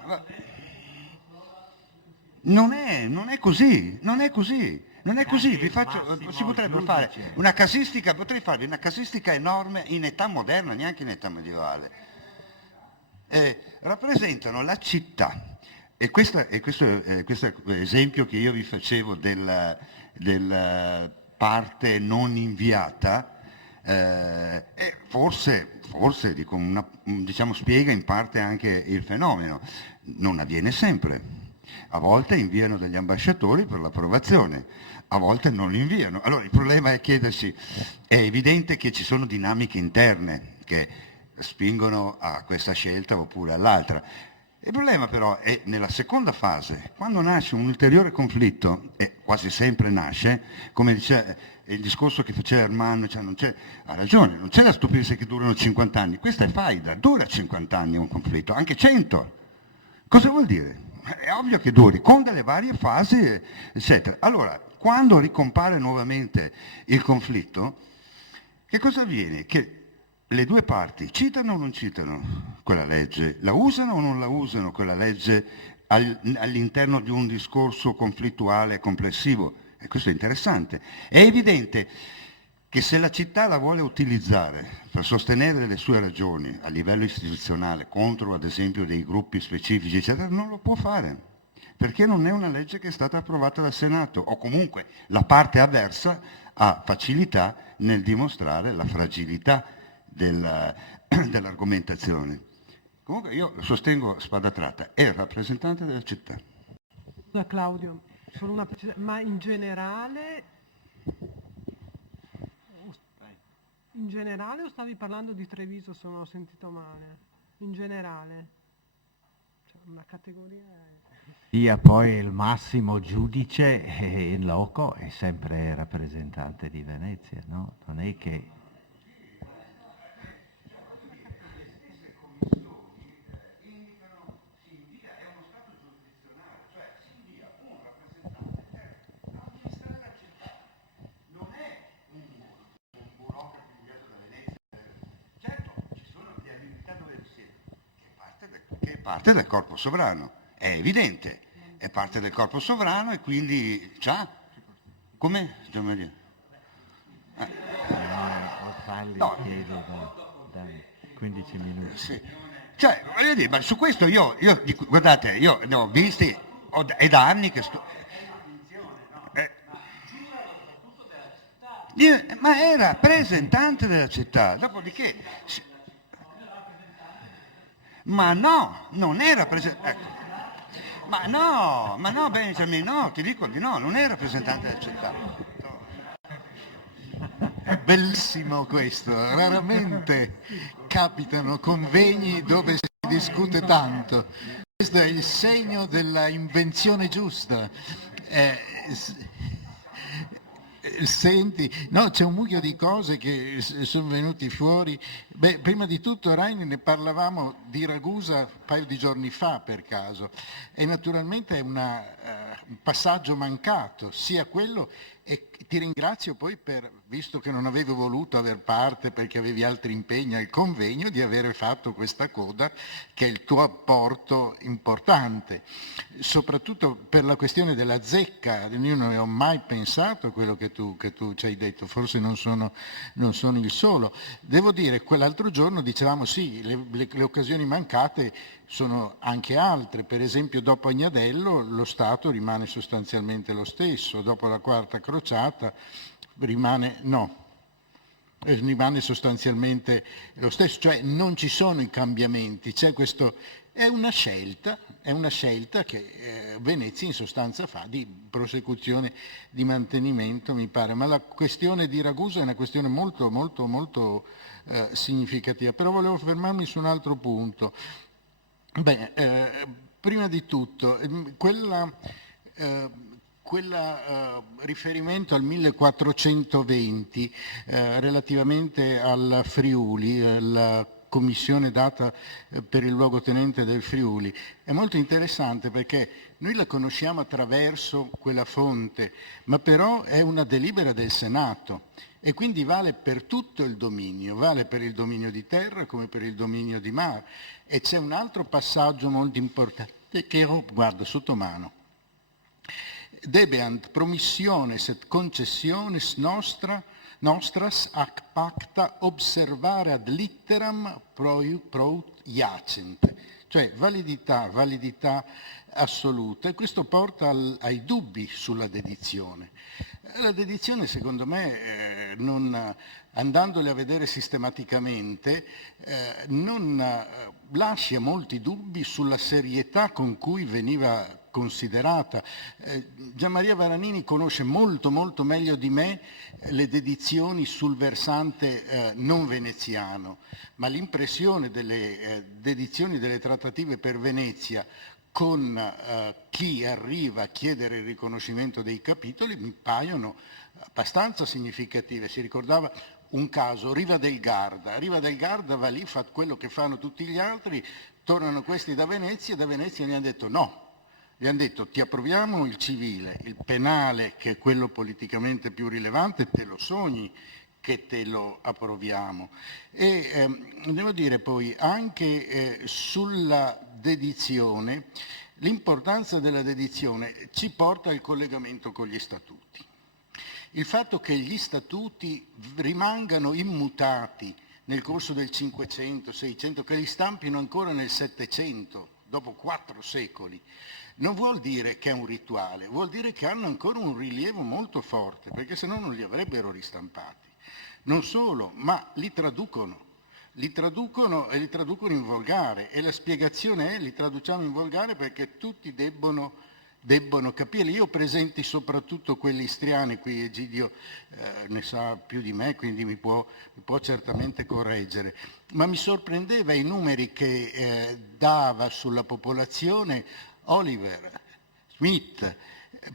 non è così, non è così. Non è così, si potrebbe fare una casistica, potrei farvi una casistica enorme in età moderna, neanche in età medievale. Rappresentano la città, e questo esempio che io vi facevo del parte non inviata, forse dico, diciamo, spiega in parte anche il fenomeno. Non avviene sempre. A volte inviano degli ambasciatori per l'approvazione, a volte non li inviano. Allora il problema è chiedersi, è evidente che ci sono dinamiche interne che spingono a questa scelta oppure all'altra. Il problema però è nella seconda fase, quando nasce un ulteriore conflitto, e quasi sempre nasce, come dice il discorso che faceva Ermanno, cioè ha ragione, non c'è da stupirsi che durano 50 anni, questa è faida, dura 50 anni un conflitto, anche 100. Cosa vuol dire? È ovvio che duri, con delle varie fasi, eccetera. Allora, quando ricompare nuovamente il conflitto, che cosa avviene? Che le due parti citano o non citano quella legge? La usano o non la usano quella legge all'interno di un discorso conflittuale complessivo? E questo è interessante. È evidente che se la città la vuole utilizzare per sostenere le sue ragioni a livello istituzionale contro ad esempio dei gruppi specifici eccetera, non lo può fare, perché non è una legge che è stata approvata dal Senato, o comunque la parte avversa ha facilità nel dimostrare la fragilità dell'argomentazione. Comunque io sostengo a spada tratta, è il rappresentante della città. Scusa Claudio, solo una ma in generale o stavi parlando di Treviso, se non ho sentito male? In generale? Cioè, una categoria Sia poi il massimo giudice in loco è sempre rappresentante di Venezia, no? Non è che... Parte del corpo sovrano, è evidente, è parte del corpo sovrano e quindi come? No. 15 minuti. Sì. Cioè, voglio dire, ma su questo guardate, io ne ho visti, è da anni che ma era rappresentante della città, dopodiché... Ma no, non è rappresentante. Ecco. Ma no, Benjamin, no, ti dico di no, non è rappresentante della città. È bellissimo questo, raramente capitano convegni dove si discute tanto. Questo è il segno della invenzione giusta. Senti, no, c'è un mucchio di cose che sono venuti fuori. Beh, prima di tutto, Raini, ne parlavamo di Ragusa un paio di giorni fa per caso, e naturalmente è un passaggio mancato, sia quello, e ti ringrazio poi visto che non avevo voluto aver parte perché avevi altri impegni al convegno, di aver fatto questa coda, che è il tuo apporto importante, soprattutto per la questione della zecca. Io non ne ho mai pensato a quello che tu ci hai detto, forse non sono il solo. Devo dire, quell'altro giorno dicevamo sì, le occasioni mancate sono anche altre, per esempio dopo Agnadello lo Stato rimane sostanzialmente lo stesso, dopo la Quarta Crociata rimane sostanzialmente lo stesso, cioè non ci sono i cambiamenti, c'è questo, è una scelta che Venezia in sostanza fa di prosecuzione, di mantenimento, mi pare, ma la questione di Ragusa è una questione molto, molto, molto significativa, però volevo fermarmi su un altro punto. Beh, prima di tutto, quel riferimento al 1420 relativamente al Friuli, la commissione data per il luogotenente del Friuli, è molto interessante perché noi la conosciamo attraverso quella fonte, ma però è una delibera del Senato e quindi vale per tutto il dominio, vale per il dominio di terra come per il dominio di mare. E c'è un altro passaggio molto importante che io guardo sotto mano. Debeant promissiones et concessiones nostras ac pacta observare ad litteram prout iacent, cioè validità assoluta, e questo porta ai dubbi sulla dedizione. La dedizione, secondo me, andandole a vedere sistematicamente, non lascia molti dubbi sulla serietà con cui veniva considerata. Gianmaria Varanini conosce molto meglio di me le dedizioni sul versante non veneziano, ma l'impressione delle dedizioni delle trattative per Venezia con chi arriva a chiedere il riconoscimento dei capitoli mi paiono abbastanza significative. Si ricordava un caso, Riva del Garda va lì, fa quello che fanno tutti gli altri, tornano questi da Venezia gli hanno detto no. Gli hanno detto ti approviamo il civile, il penale, che è quello politicamente più rilevante, te lo sogni che te lo approviamo. E devo dire poi anche sulla dedizione, l'importanza della dedizione ci porta al collegamento con gli statuti. Il fatto che gli statuti rimangano immutati nel corso del 500, 600, che li stampino ancora nel 700, dopo 4 secoli, non vuol dire che è un rituale, vuol dire che hanno ancora un rilievo molto forte, perché se no non li avrebbero ristampati. Non solo, ma li traducono e li traducono in volgare, e la spiegazione è li traduciamo in volgare perché tutti debbono capire. Io presenti soprattutto quelli istriani, qui Egidio ne sa più di me, quindi mi può certamente correggere, ma mi sorprendeva i numeri che dava sulla popolazione Oliver Smith,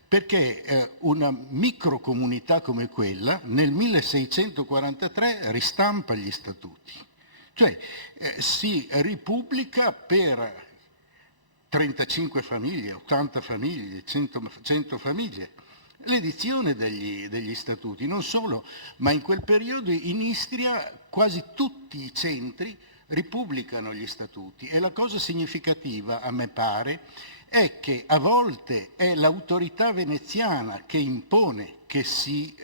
perché una microcomunità come quella nel 1643 ristampa gli statuti, cioè si ripubblica per 35 famiglie, 80 famiglie, 100 famiglie, l'edizione degli statuti. Non solo, ma in quel periodo in Istria quasi tutti i centri ripubblicano gli statuti, e la cosa significativa, a me pare, è che a volte è l'autorità veneziana che impone che si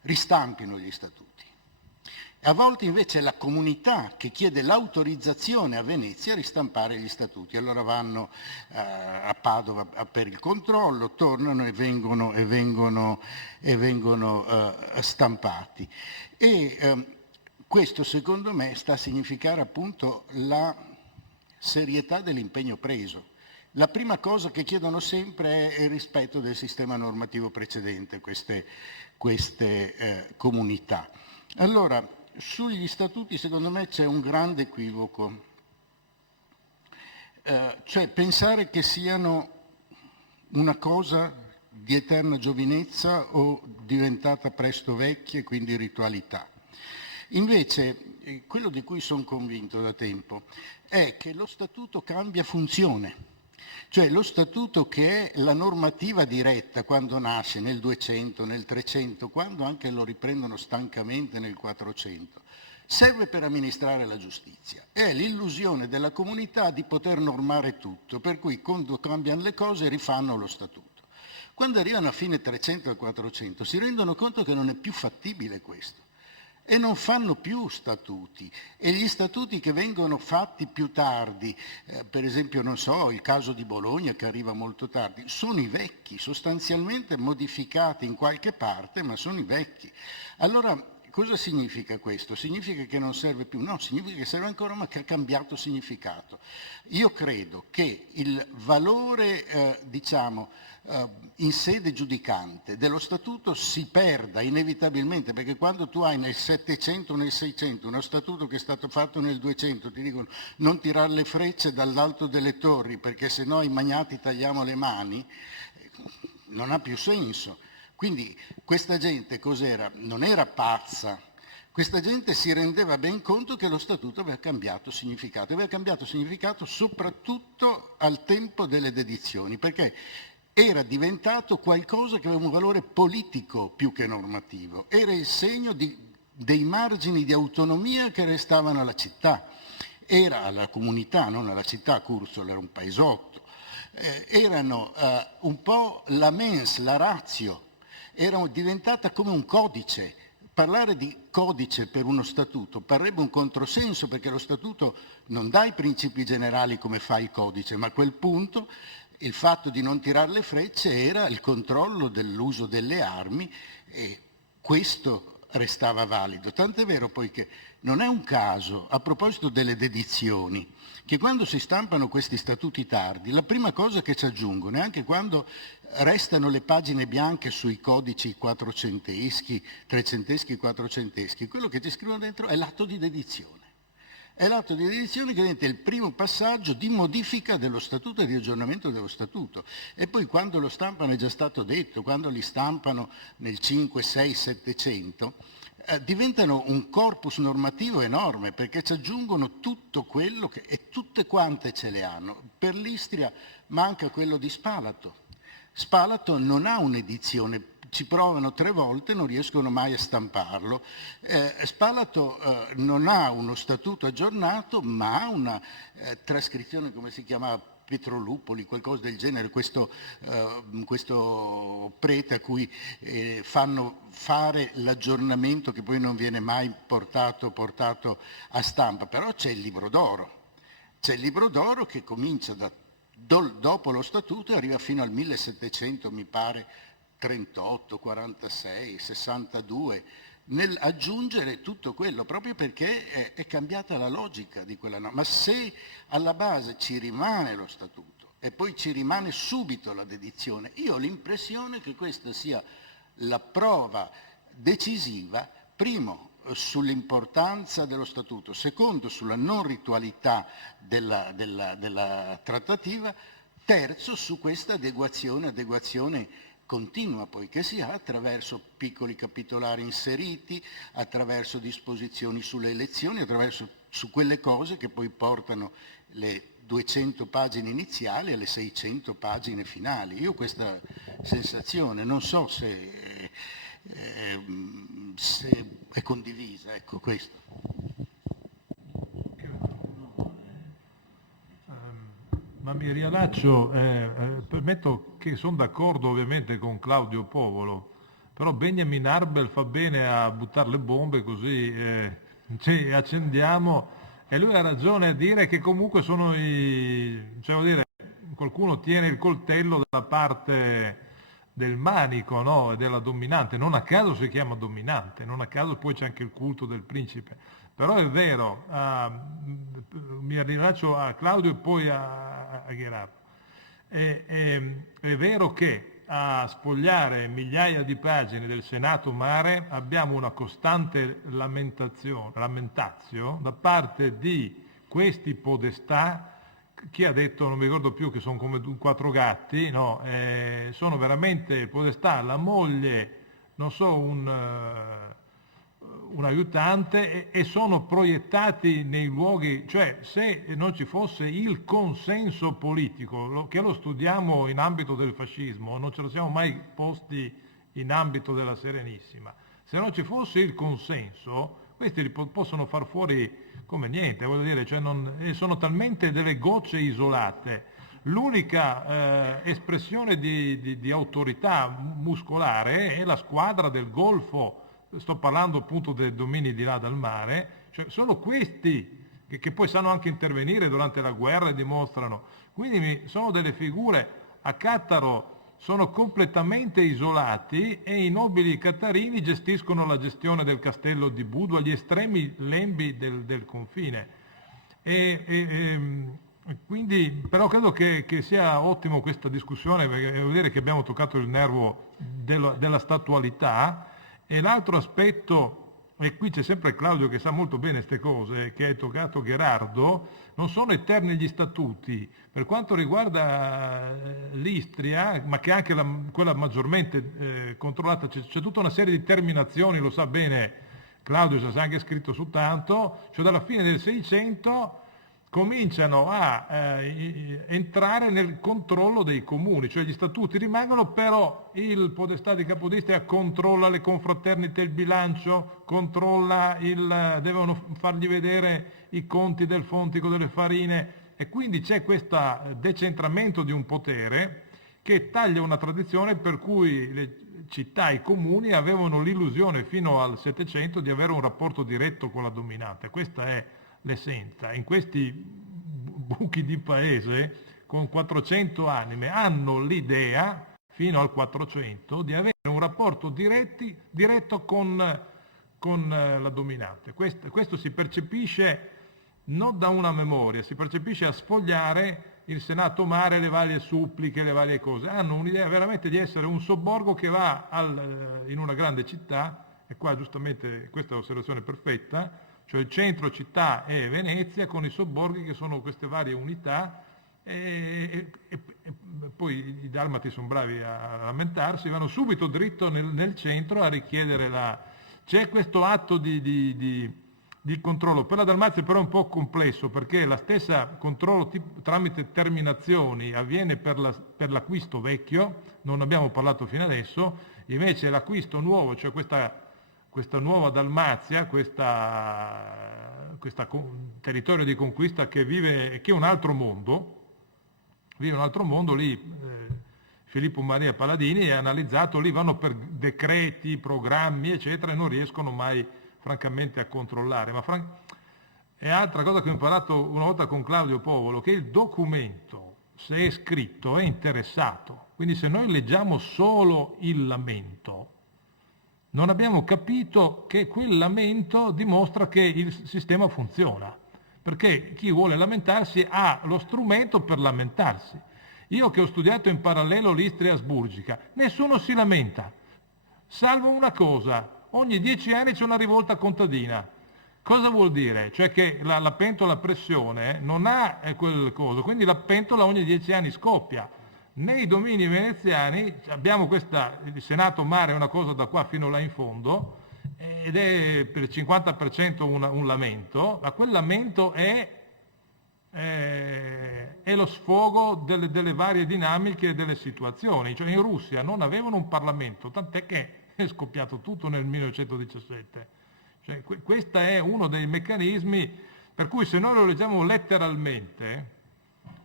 ristampino gli statuti, e a volte invece è la comunità che chiede l'autorizzazione a Venezia a ristampare gli statuti. Allora vanno a Padova per il controllo, tornano e vengono stampati. E questo secondo me sta a significare appunto la serietà dell'impegno preso. La prima cosa che chiedono sempre è il rispetto del sistema normativo precedente, queste comunità. Allora, sugli statuti secondo me c'è un grande equivoco, cioè pensare che siano una cosa di eterna giovinezza o diventata presto vecchia e quindi ritualità. Invece, quello di cui sono convinto da tempo è che lo statuto cambia funzione. Cioè lo statuto, che è la normativa diretta quando nasce nel 200, nel 300, quando anche lo riprendono stancamente nel 400, serve per amministrare la giustizia. È l'illusione della comunità di poter normare tutto, per cui quando cambiano le cose rifanno lo statuto. Quando arrivano a fine 300 e 400 si rendono conto che non è più fattibile questo. E non fanno più statuti, e gli statuti che vengono fatti più tardi, per esempio non so, il caso di Bologna che arriva molto tardi, sono i vecchi, sostanzialmente modificati in qualche parte, ma sono i vecchi. Allora cosa significa questo? Significa che non serve più? No, significa che serve ancora, ma che ha cambiato significato. Io credo che il valore, in sede giudicante dello statuto si perda inevitabilmente, perché quando tu hai nel 700 o nel 600 uno statuto che è stato fatto nel 200, ti dicono non tirare le frecce dall'alto delle torri perché sennò ai magnati tagliamo le mani, non ha più senso. Quindi questa gente cos'era? Non era pazza. Questa gente si rendeva ben conto che lo Statuto aveva cambiato significato soprattutto al tempo delle dedizioni, perché era diventato qualcosa che aveva un valore politico più che normativo, era il segno dei margini di autonomia che restavano alla città, era alla comunità, non alla città. Curzolo era un paesotto, erano un po' la mens, la ratio, era diventata come un codice. Parlare di codice per uno statuto parrebbe un controsenso, perché lo statuto non dà i principi generali come fa il codice, ma a quel punto il fatto di non tirare le frecce era il controllo dell'uso delle armi, e questo restava valido. Tant'è vero poi che non è un caso, a proposito delle dedizioni, che quando si stampano questi statuti tardi, la prima cosa che ci aggiungono, e anche quando restano le pagine bianche sui codici quattrocenteschi, trecenteschi, quattrocenteschi, quello che ci scrivono dentro è l'atto di dedizione. È l'atto di dedizione che diventa il primo passaggio di modifica dello statuto e di aggiornamento dello statuto. E poi quando lo stampano, è già stato detto, quando li stampano nel 5, 6, 700, diventano un corpus normativo enorme, perché ci aggiungono tutto quello che, e tutte quante ce le hanno. Per l'Istria manca quello di Spalato. Spalato non ha un'edizione, ci provano 3 volte, non riescono mai a stamparlo. Spalato non ha uno statuto aggiornato, ma ha una trascrizione, come si chiama, Petrolupoli, qualcosa del genere, questo prete a cui fanno fare l'aggiornamento che poi non viene mai portato a stampa. Però c'è il libro d'oro. C'è il libro d'oro che comincia dopo lo statuto e arriva fino al 1700, mi pare, 38, 46, 62, nell'aggiungere tutto quello, proprio perché è cambiata la logica di quella norma. Ma se alla base ci rimane lo statuto e poi ci rimane subito la dedizione, io ho l'impressione che questa sia la prova decisiva, primo, sull'importanza dello statuto, secondo, sulla non ritualità della trattativa, terzo, su questa adeguazione continua poi che si ha attraverso piccoli capitolari inseriti, attraverso disposizioni sulle elezioni, attraverso su quelle cose che poi portano le 200 pagine iniziali alle 600 pagine finali. Io ho questa sensazione, non so se è condivisa, ecco questo. Ma mi riallaccio, permetto che sono d'accordo ovviamente con Claudio Povolo, però Benjamin Arbel fa bene a buttare le bombe così ci accendiamo, e lui ha ragione a dire che comunque sono cioè vuol dire, qualcuno tiene il coltello dalla parte del manico, no? E della dominante, non a caso si chiama dominante, non a caso poi c'è anche il culto del principe. Però è vero, mi rilascio a Claudio e poi a Gherardo, è vero che a spogliare migliaia di pagine del Senato Mare abbiamo una costante lamentazio da parte di questi podestà, chi ha detto, non mi ricordo più, che sono come 4 gatti, no? Sono veramente podestà, la moglie, non so, un aiutante, e sono proiettati nei luoghi, cioè se non ci fosse il consenso politico, che lo studiamo in ambito del fascismo, non ce lo siamo mai posti in ambito della Serenissima, se non ci fosse il consenso, questi li possono far fuori come niente, voglio dire, cioè sono talmente delle gocce isolate. L'unica espressione di autorità muscolare è la squadra del Golfo. Sto parlando appunto dei domini di là dal mare, cioè sono questi che poi sanno anche intervenire durante la guerra e dimostrano. Quindi sono delle figure, a Cattaro sono completamente isolati e i nobili cattarini gestiscono la gestione del castello di Budo agli estremi lembi del confine. Quindi, però credo che sia ottimo questa discussione, perché vuol dire che abbiamo toccato il nervo della statualità. E l'altro aspetto e qui c'è sempre Claudio che sa molto bene queste cose, che hai toccato Gherardo, non sono eterni gli statuti. Per quanto riguarda l'Istria, ma che è anche quella maggiormente controllata, c'è tutta una serie di terminazioni, lo sa bene Claudio, ci ha anche scritto su tanto, cioè dalla fine del 600 cominciano a entrare nel controllo dei comuni, cioè gli statuti rimangono, però il podestà di Capodistria controlla le confraternite, il bilancio, devono fargli vedere i conti del Fontico, delle Farine, e quindi c'è questo decentramento di un potere che taglia una tradizione per cui le città e i comuni avevano l'illusione fino al Settecento di avere un rapporto diretto con la dominante. Questa è l'essenza. In questi buchi di paese con 400 anime hanno l'idea fino al 400 di avere un rapporto diretto con la dominante. Questo si percepisce non da una memoria, si percepisce a sfogliare il Senato Mare, le varie suppliche, le varie cose. Hanno un'idea veramente di essere un sobborgo che va in una grande città, e qua giustamente questa è l'osservazione perfetta, cioè il centro città è Venezia, con i sobborghi che sono queste varie unità, e poi i dalmati sono bravi a lamentarsi, vanno subito dritto nel centro a richiedere C'è questo atto di controllo. Per la Dalmazia però è un po' complesso, perché la stessa controllo tramite terminazioni avviene per l'acquisto vecchio, non abbiamo parlato fino adesso, invece l'acquisto nuovo, cioè questa nuova Dalmazia, questo territorio di conquista che è un altro mondo, lì Filippo Maria Paladini ha analizzato, lì vanno per decreti, programmi, eccetera, e non riescono mai francamente a controllare. È altra cosa che ho imparato una volta con Claudio Povolo, che il documento, se è scritto, è interessato. Quindi se noi leggiamo solo il lamento, non abbiamo capito che quel lamento dimostra che il sistema funziona, perché chi vuole lamentarsi ha lo strumento per lamentarsi. Io che ho studiato in parallelo l'Istria asburgica, nessuno si lamenta, salvo una cosa: ogni 10 anni c'è una rivolta contadina. Cosa vuol dire? Cioè che la pentola a pressione non ha quel coso, quindi la pentola ogni 10 anni scoppia. Nei domini veneziani abbiamo il Senato Mare è una cosa da qua fino là in fondo, ed è per il 50% un lamento, ma quel lamento è lo sfogo delle varie dinamiche e delle situazioni. Cioè in Russia non avevano un Parlamento, tant'è che è scoppiato tutto nel 1917. Cioè, questo è uno dei meccanismi per cui, se noi lo leggiamo letteralmente,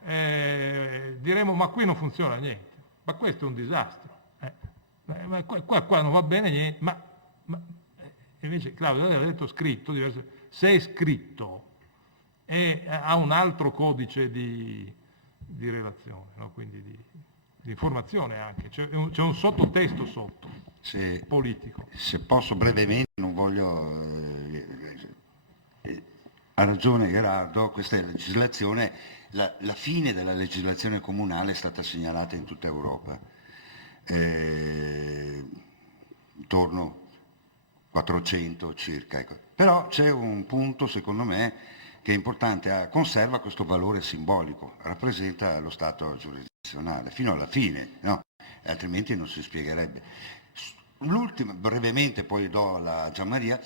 diremo: ma qui non funziona niente, ma questo è un disastro, ma qua non va bene niente, ma invece Claudio aveva detto scritto, se è scritto ha un altro codice di relazione, no? Quindi di informazione anche, c'è un sottotesto sotto, politico. Se posso brevemente, non voglio... ha ragione Gherardo, questa legislazione, la fine della legislazione comunale è stata segnalata in tutta Europa, intorno 400 circa. Ecco. Però c'è un punto, secondo me, che è importante, conserva questo valore simbolico, rappresenta lo Stato giurisdizionale, fino alla fine, no? Altrimenti non si spiegherebbe. L'ultimo, brevemente, poi do la Gianmaria,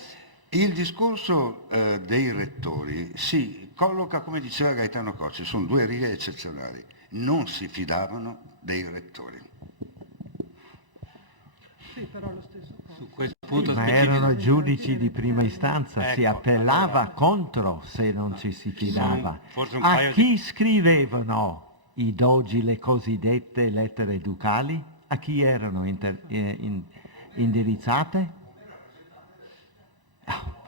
il discorso dei rettori si colloca, come diceva Gaetano Cocci, sono due righe eccezionali, non si fidavano dei rettori. Sì, però lo stesso. Su questo punto ma erano giudici di prima istanza, Ecco, si appellava allora, contro se non ci si fidava. forse un A paio chi scrivevano i dogi le cosiddette lettere ducali? A chi erano indirizzate? No.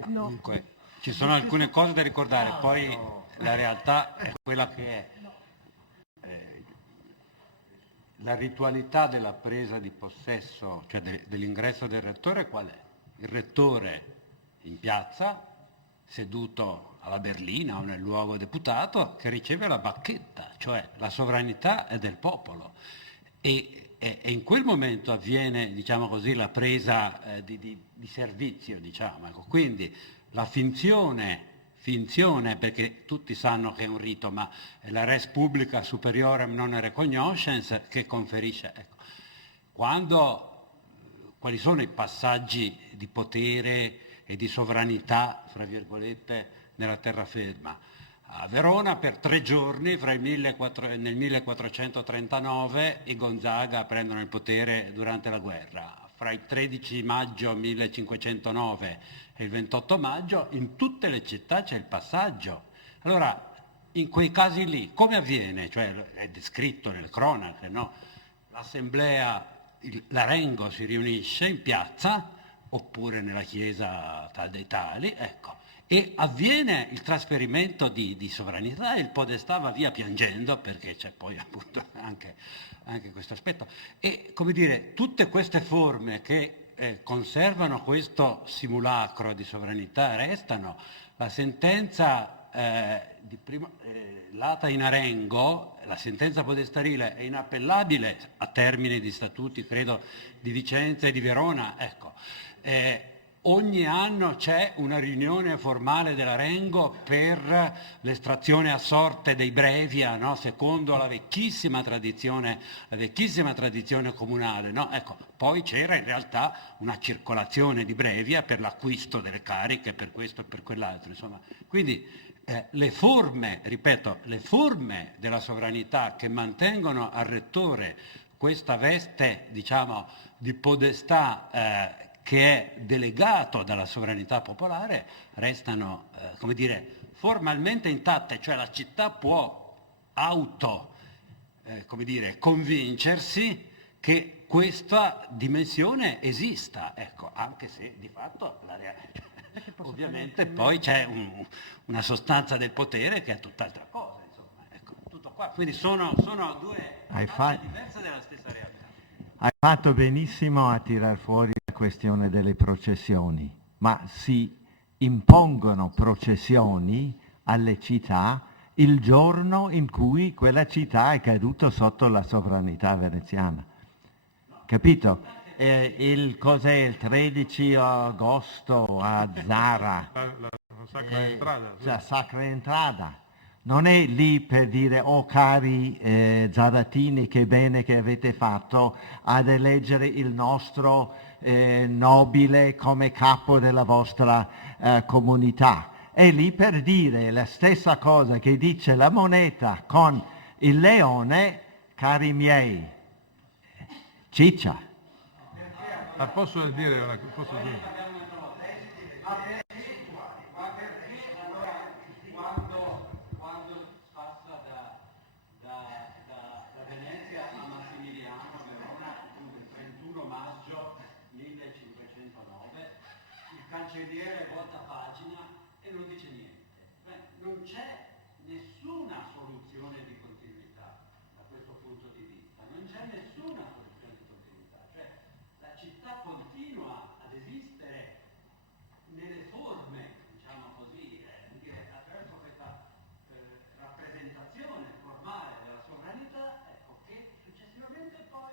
Comunque, ci sono alcune cose da ricordare, poi la realtà è quella che è. La ritualità della presa di possesso, cioè dell'ingresso del rettore, qual è? Il rettore in piazza, seduto alla berlina o nel luogo deputato, che riceve la bacchetta, cioè la sovranità è del popolo. E e in quel momento avviene, diciamo così, la presa di servizio, diciamo. Ecco. Quindi la finzione, perché tutti sanno che è un rito, ma è la res publica superiorem non recognoscens che conferisce. Ecco. Quali sono i passaggi di potere e di sovranità, fra virgolette, nella terraferma? A Verona per 3 giorni, nel 1439, i Gonzaga prendono il potere durante la guerra. Fra il 13 maggio 1509 e il 28 maggio in tutte le città c'è il passaggio. Allora, in quei casi lì, come avviene? Cioè, è descritto nelle cronache, no? L'assemblea, l'Arengo si riunisce in piazza, oppure nella chiesa tal dei tali, ecco, e avviene il trasferimento di sovranità e il podestà va via piangendo, perché c'è poi appunto anche questo aspetto. E, come dire, tutte queste forme che conservano questo simulacro di sovranità restano. La sentenza lata in Arengo, la sentenza podestarile è inappellabile a termini di statuti, credo, di Vicenza e di Verona. Ecco. Ogni anno c'è una riunione formale dell'Arengo per l'estrazione a sorte dei brevia, no? Secondo la vecchissima tradizione comunale. No? Ecco, poi c'era in realtà una circolazione di brevia per l'acquisto delle cariche, per questo e per quell'altro. Insomma. Quindi le forme della sovranità che mantengono al rettore questa veste, diciamo, di podestà che è delegato dalla sovranità popolare, restano, come dire, formalmente intatte, cioè la città può come dire, convincersi che questa dimensione esista, ecco, anche se di fatto ovviamente poi c'è una sostanza del potere che è tutt'altra cosa, insomma, ecco, tutto qua. Quindi sono due facce diverse della stessa realtà. Hai fatto benissimo a tirar fuori la questione delle processioni, ma si impongono processioni alle città il giorno in cui quella città è caduta sotto la sovranità veneziana. Capito? Cos'è il 13 agosto a Zara? La Sacra Entrada. La Sacra Entrada. Non è lì per dire, oh cari zaratini, che bene che avete fatto ad eleggere il nostro nobile come capo della vostra comunità. È lì per dire la stessa cosa che dice la moneta con il leone, cari miei, ciccia. Posso dire una cosa? Cancelliere volta pagina e non dice niente. Non c'è nessuna soluzione di continuità da questo punto di vista, non c'è nessuna soluzione di continuità, cioè la città continua ad esistere nelle forme, diciamo così, attraverso questa rappresentazione formale della sovranità, ecco, che successivamente poi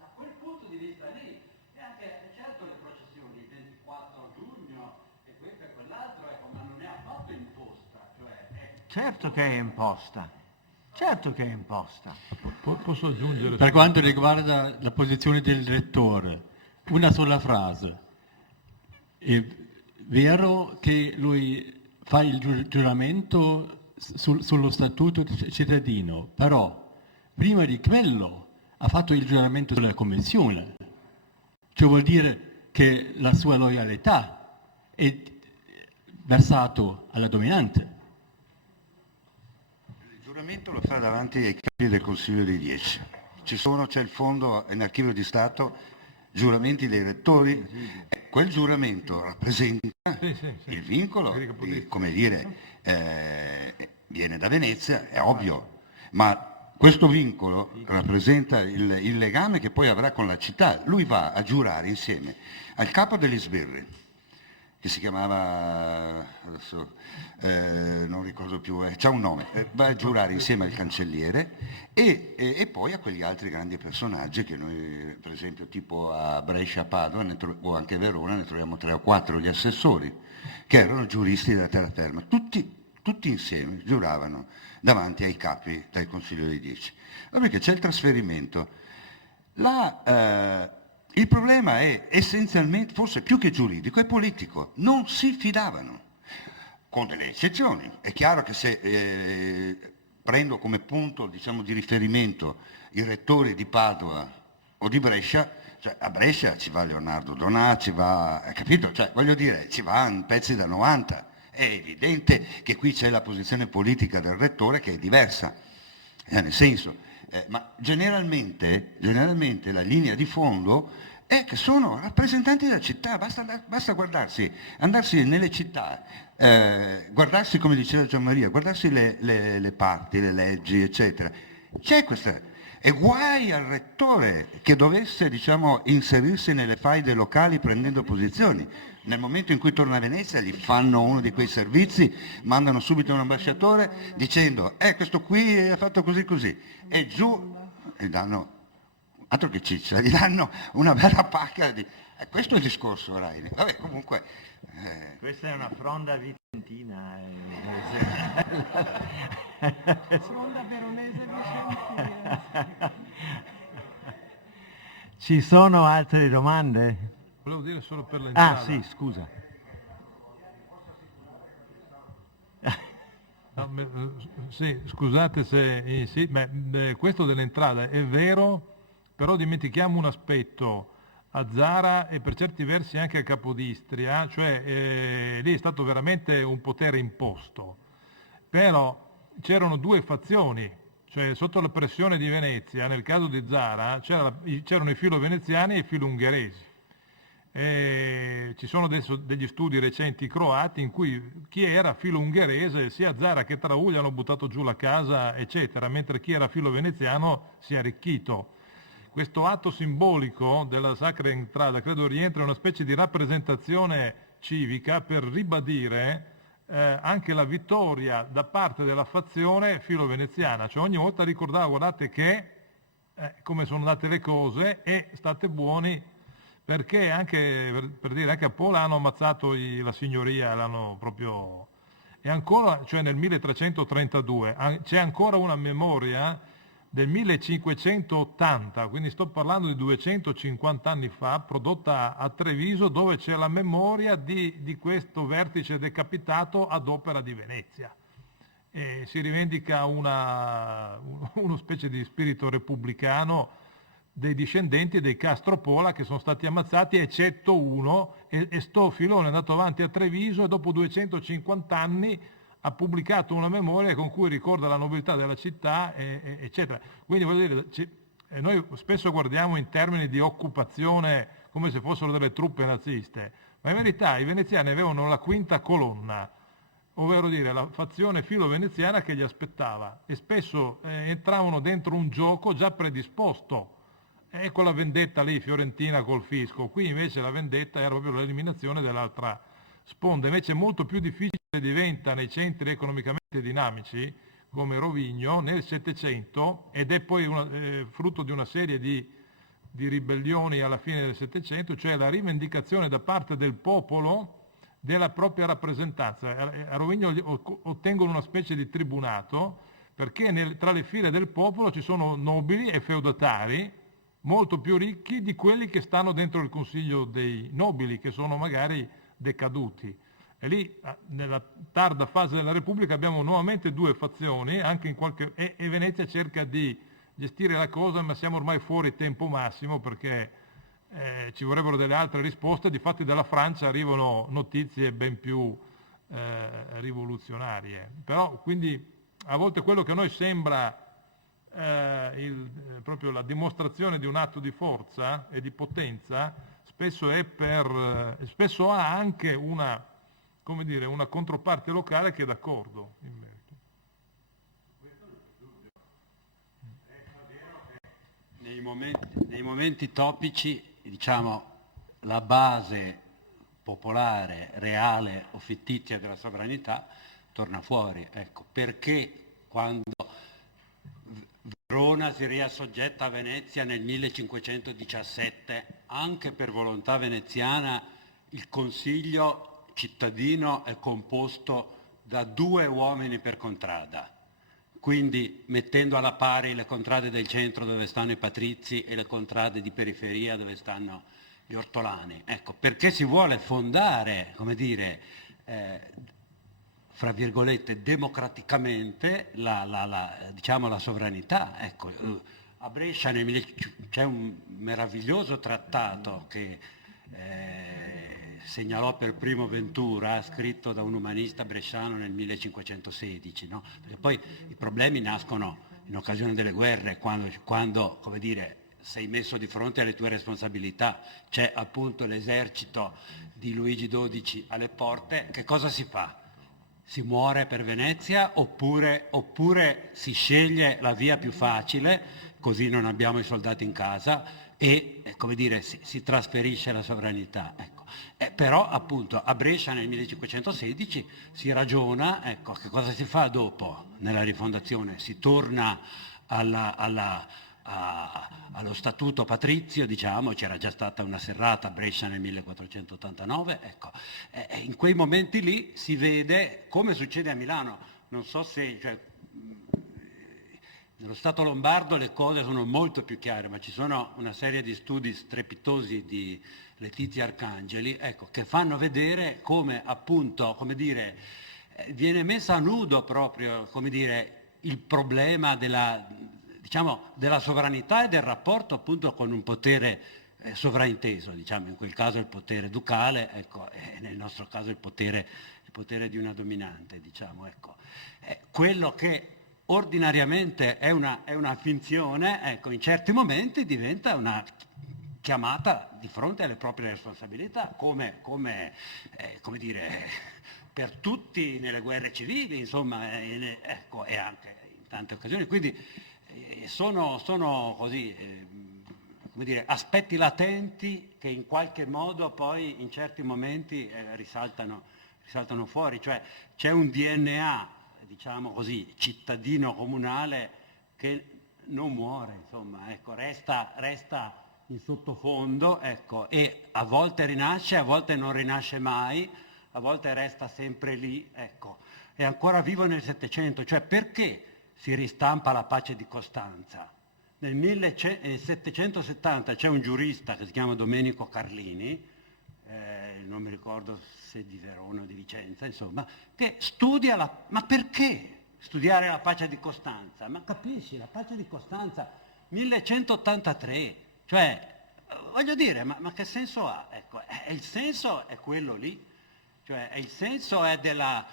da quel punto di vista lì, e anche certo le processioni, il 24 giugno e questo e quell'altro, ecco, ma non è affatto imposta. Certo che è imposta, certo che è imposta. Posso aggiungere? Per quanto riguarda la posizione del rettore, una sola frase. È vero che lui fa il giuramento sullo statuto cittadino, però prima di quello ha fatto il giuramento sulla commissione. Cioè vuol dire che la sua loyalità è versato alla dominante. Il giuramento lo fa davanti ai capi del Consiglio dei 10. C'è il fondo in archivio di Stato, giuramenti dei rettori. Quel giuramento rappresenta il vincolo, come dire, viene da Venezia, è ovvio, ma questo vincolo rappresenta il legame che poi avrà con la città. Lui va a giurare insieme al capo degli sbirri, che si chiamava, adesso non ricordo più, c'ha un nome, va a giurare insieme al cancelliere e poi a quegli altri grandi personaggi che noi, per esempio, tipo a Brescia, a Padova o anche a Verona ne troviamo 3 o 4, gli assessori, che erano giuristi della terraferma, tutti insieme giuravano davanti ai capi del Consiglio dei 10. Perché c'è il trasferimento. Il problema è essenzialmente, forse più che giuridico, è politico. Non si fidavano, con delle eccezioni. È chiaro che se prendo come punto, diciamo, di riferimento i rettori di Padova o di Brescia, cioè a Brescia ci va Leonardo Donà, ci va, capito? Cioè, voglio dire, ci vanno pezzi da 90. È evidente che qui c'è la posizione politica del rettore che è diversa, nel senso, ma generalmente la linea di fondo è che sono rappresentanti della città, basta guardarsi, andarsi nelle città, guardarsi, come diceva Gianmaria, guardarsi le parti, le leggi, eccetera. C'è questa. E guai al rettore che dovesse, diciamo, inserirsi nelle faide locali prendendo posizioni. Nel momento in cui torna a Venezia gli fanno uno di quei servizi, mandano subito un ambasciatore dicendo questo qui ha fatto così così, e giù gli danno, altro che ciccia, gli danno una bella pacca di... questo è il discorso, Raini. Vabbè, comunque... Questa è una fronda vicentina. Fronda veronese vicentina. Ci sono altre domande? Volevo dire solo per l'entrata. Ah sì, scusa. Sì, scusate se questo dell'entrata è vero, però dimentichiamo un aspetto. A Zara e per certi versi anche a Capodistria, cioè lì è stato veramente un potere imposto, però c'erano 2 fazioni, cioè sotto la pressione di Venezia, nel caso di Zara c'erano i filo-veneziani e i filo-ungheresi. Ci sono adesso degli studi recenti croati in cui chi era filo-ungherese sia a Zara che a Trauglia hanno buttato giù la casa, eccetera, mentre chi era filo-veneziano si è arricchito. Questo atto simbolico della Sacra Entrada credo rientra in una specie di rappresentazione civica per ribadire anche la vittoria da parte della fazione filo-veneziana, cioè ogni volta ricordava, guardate che come sono andate le cose e state buoni, perché anche per dire, anche a Pola hanno ammazzato la signoria, l'hanno proprio... E ancora, cioè nel 1332, c'è ancora una memoria del 1580, quindi sto parlando di 250 anni fa, prodotta a Treviso, dove c'è la memoria di questo vertice decapitato ad opera di Venezia. E si rivendica uno specie di spirito repubblicano dei discendenti dei Castro Pola che sono stati ammazzati, eccetto uno, e sto filone è andato avanti a Treviso e dopo 250 anni ha pubblicato una memoria con cui ricorda la nobiltà della città, eccetera. Quindi voglio dire, noi spesso guardiamo in termini di occupazione come se fossero delle truppe naziste, ma in verità i veneziani avevano la quinta colonna, ovvero dire la fazione filo-veneziana che li aspettava, e spesso entravano dentro un gioco già predisposto. Ecco la vendetta lì fiorentina col fisco, qui invece la vendetta era proprio l'eliminazione dell'altra sponda. Invece molto più difficile diventa nei centri economicamente dinamici come Rovigno nel Settecento, ed è poi frutto di una serie di ribellioni alla fine del Settecento, cioè la rivendicazione da parte del popolo della propria rappresentanza. A Rovigno ottengono una specie di tribunato perché tra le file del popolo ci sono nobili e feudatari molto più ricchi di quelli che stanno dentro il Consiglio dei Nobili, che sono magari decaduti. E lì, nella tarda fase della Repubblica, abbiamo nuovamente 2 fazioni, anche e Venezia cerca di gestire la cosa, ma siamo ormai fuori tempo massimo perché ci vorrebbero delle altre risposte. Difatti dalla Francia arrivano notizie ben più rivoluzionarie. Però, quindi, a volte quello che a noi sembra proprio la dimostrazione di un atto di forza e di potenza, spesso ha anche una controparte locale che è d'accordo in merito. Nei momenti topici, diciamo, la base popolare, reale o fittizia della sovranità torna fuori. Ecco, perché quando Verona si riassoggetta a Venezia nel 1517, anche per volontà veneziana, il consiglio cittadino è composto da 2 uomini per contrada, quindi mettendo alla pari le contrade del centro dove stanno i patrizi e le contrade di periferia dove stanno gli ortolani. Ecco, perché si vuole fondare, come dire, fra virgolette, democraticamente diciamo, la sovranità. Ecco, a Brescia c'è un meraviglioso trattato che segnalò per primo Ventura, scritto da un umanista bresciano nel 1516, no? Perché poi i problemi nascono in occasione delle guerre, quando come dire, sei messo di fronte alle tue responsabilità, c'è appunto l'esercito di Luigi XII alle porte, che cosa si fa? Si muore per Venezia oppure si sceglie la via più facile, così non abbiamo i soldati in casa e come dire, si trasferisce la sovranità. Ecco. Però appunto a Brescia nel 1516 si ragiona, ecco, che cosa si fa dopo nella rifondazione? Si torna allo statuto patrizio, diciamo, c'era già stata una serrata a Brescia nel 1489, ecco. In quei momenti lì si vede, come succede a Milano, non so se, cioè, nello Stato lombardo le cose sono molto più chiare, ma ci sono una serie di studi strepitosi di Letizia Arcangeli, ecco, che fanno vedere come appunto, come dire, viene messa a nudo proprio, come dire, il problema della sovranità e del rapporto appunto con un potere sovrainteso, diciamo, in quel caso il potere ducale, ecco, e nel nostro caso il potere di una dominante, diciamo, ecco. Quello che ordinariamente è una finzione, ecco, in certi momenti diventa una chiamata di fronte alle proprie responsabilità, come dire, per tutti nelle guerre civili, insomma, ecco, e anche in tante occasioni. Quindi sono così, come dire, aspetti latenti che in qualche modo poi in certi momenti risaltano fuori, cioè c'è un DNA, diciamo così, cittadino comunale che non muore, insomma, ecco, resta in sottofondo, ecco, e a volte rinasce, a volte non rinasce mai, a volte resta sempre lì, ecco, è ancora vivo nel Settecento. Cioè, perché si ristampa la pace di Costanza? Nel 1770 c'è un giurista che si chiama Domenico Carlini, non mi ricordo se di Verona o di Vicenza, insomma, che studia ma perché studiare la pace di Costanza? Ma capisci, la pace di Costanza, 1183, cioè, voglio dire, ma che senso ha? Ecco, il senso è quello lì, cioè il senso è della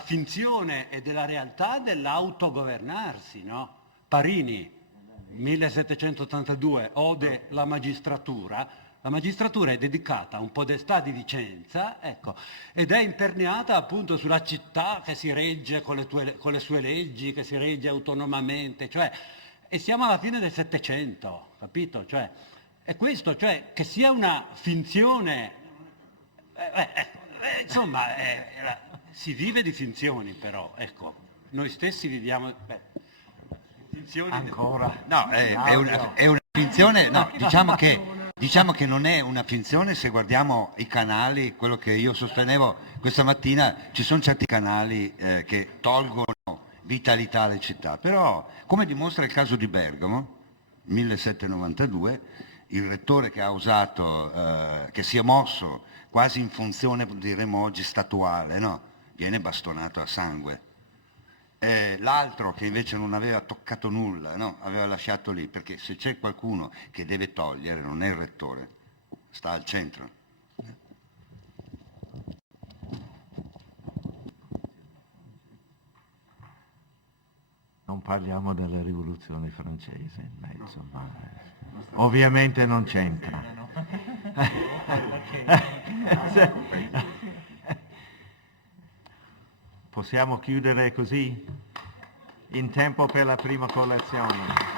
finzione e della realtà dell'autogovernarsi, no? Parini, 1782, ode la magistratura. La magistratura è dedicata a un podestà di Vicenza, ecco, ed è imperniata appunto sulla città che si regge con le sue leggi, che si regge autonomamente, cioè, e siamo alla fine del Settecento, capito? Cioè, è questo, cioè, che sia una finzione, insomma, si vive di finzioni però, ecco, noi stessi viviamo... finzioni ancora? No, è una finzione, no, diciamo che non è una finzione se guardiamo i canali, quello che io sostenevo questa mattina, ci sono certi canali che tolgono vitalità alle città, però come dimostra il caso di Bergamo, 1792, il rettore che ha usato, che si è mosso quasi in funzione, diremmo oggi, statuale, no? Viene bastonato a sangue. L'altro che invece non aveva toccato nulla, no? Aveva lasciato lì, perché se c'è qualcuno che deve togliere non è il rettore, sta al centro. Non parliamo della rivoluzione francese, beh, insomma, ovviamente non c'entra. Possiamo chiudere così? In tempo per la prima colazione.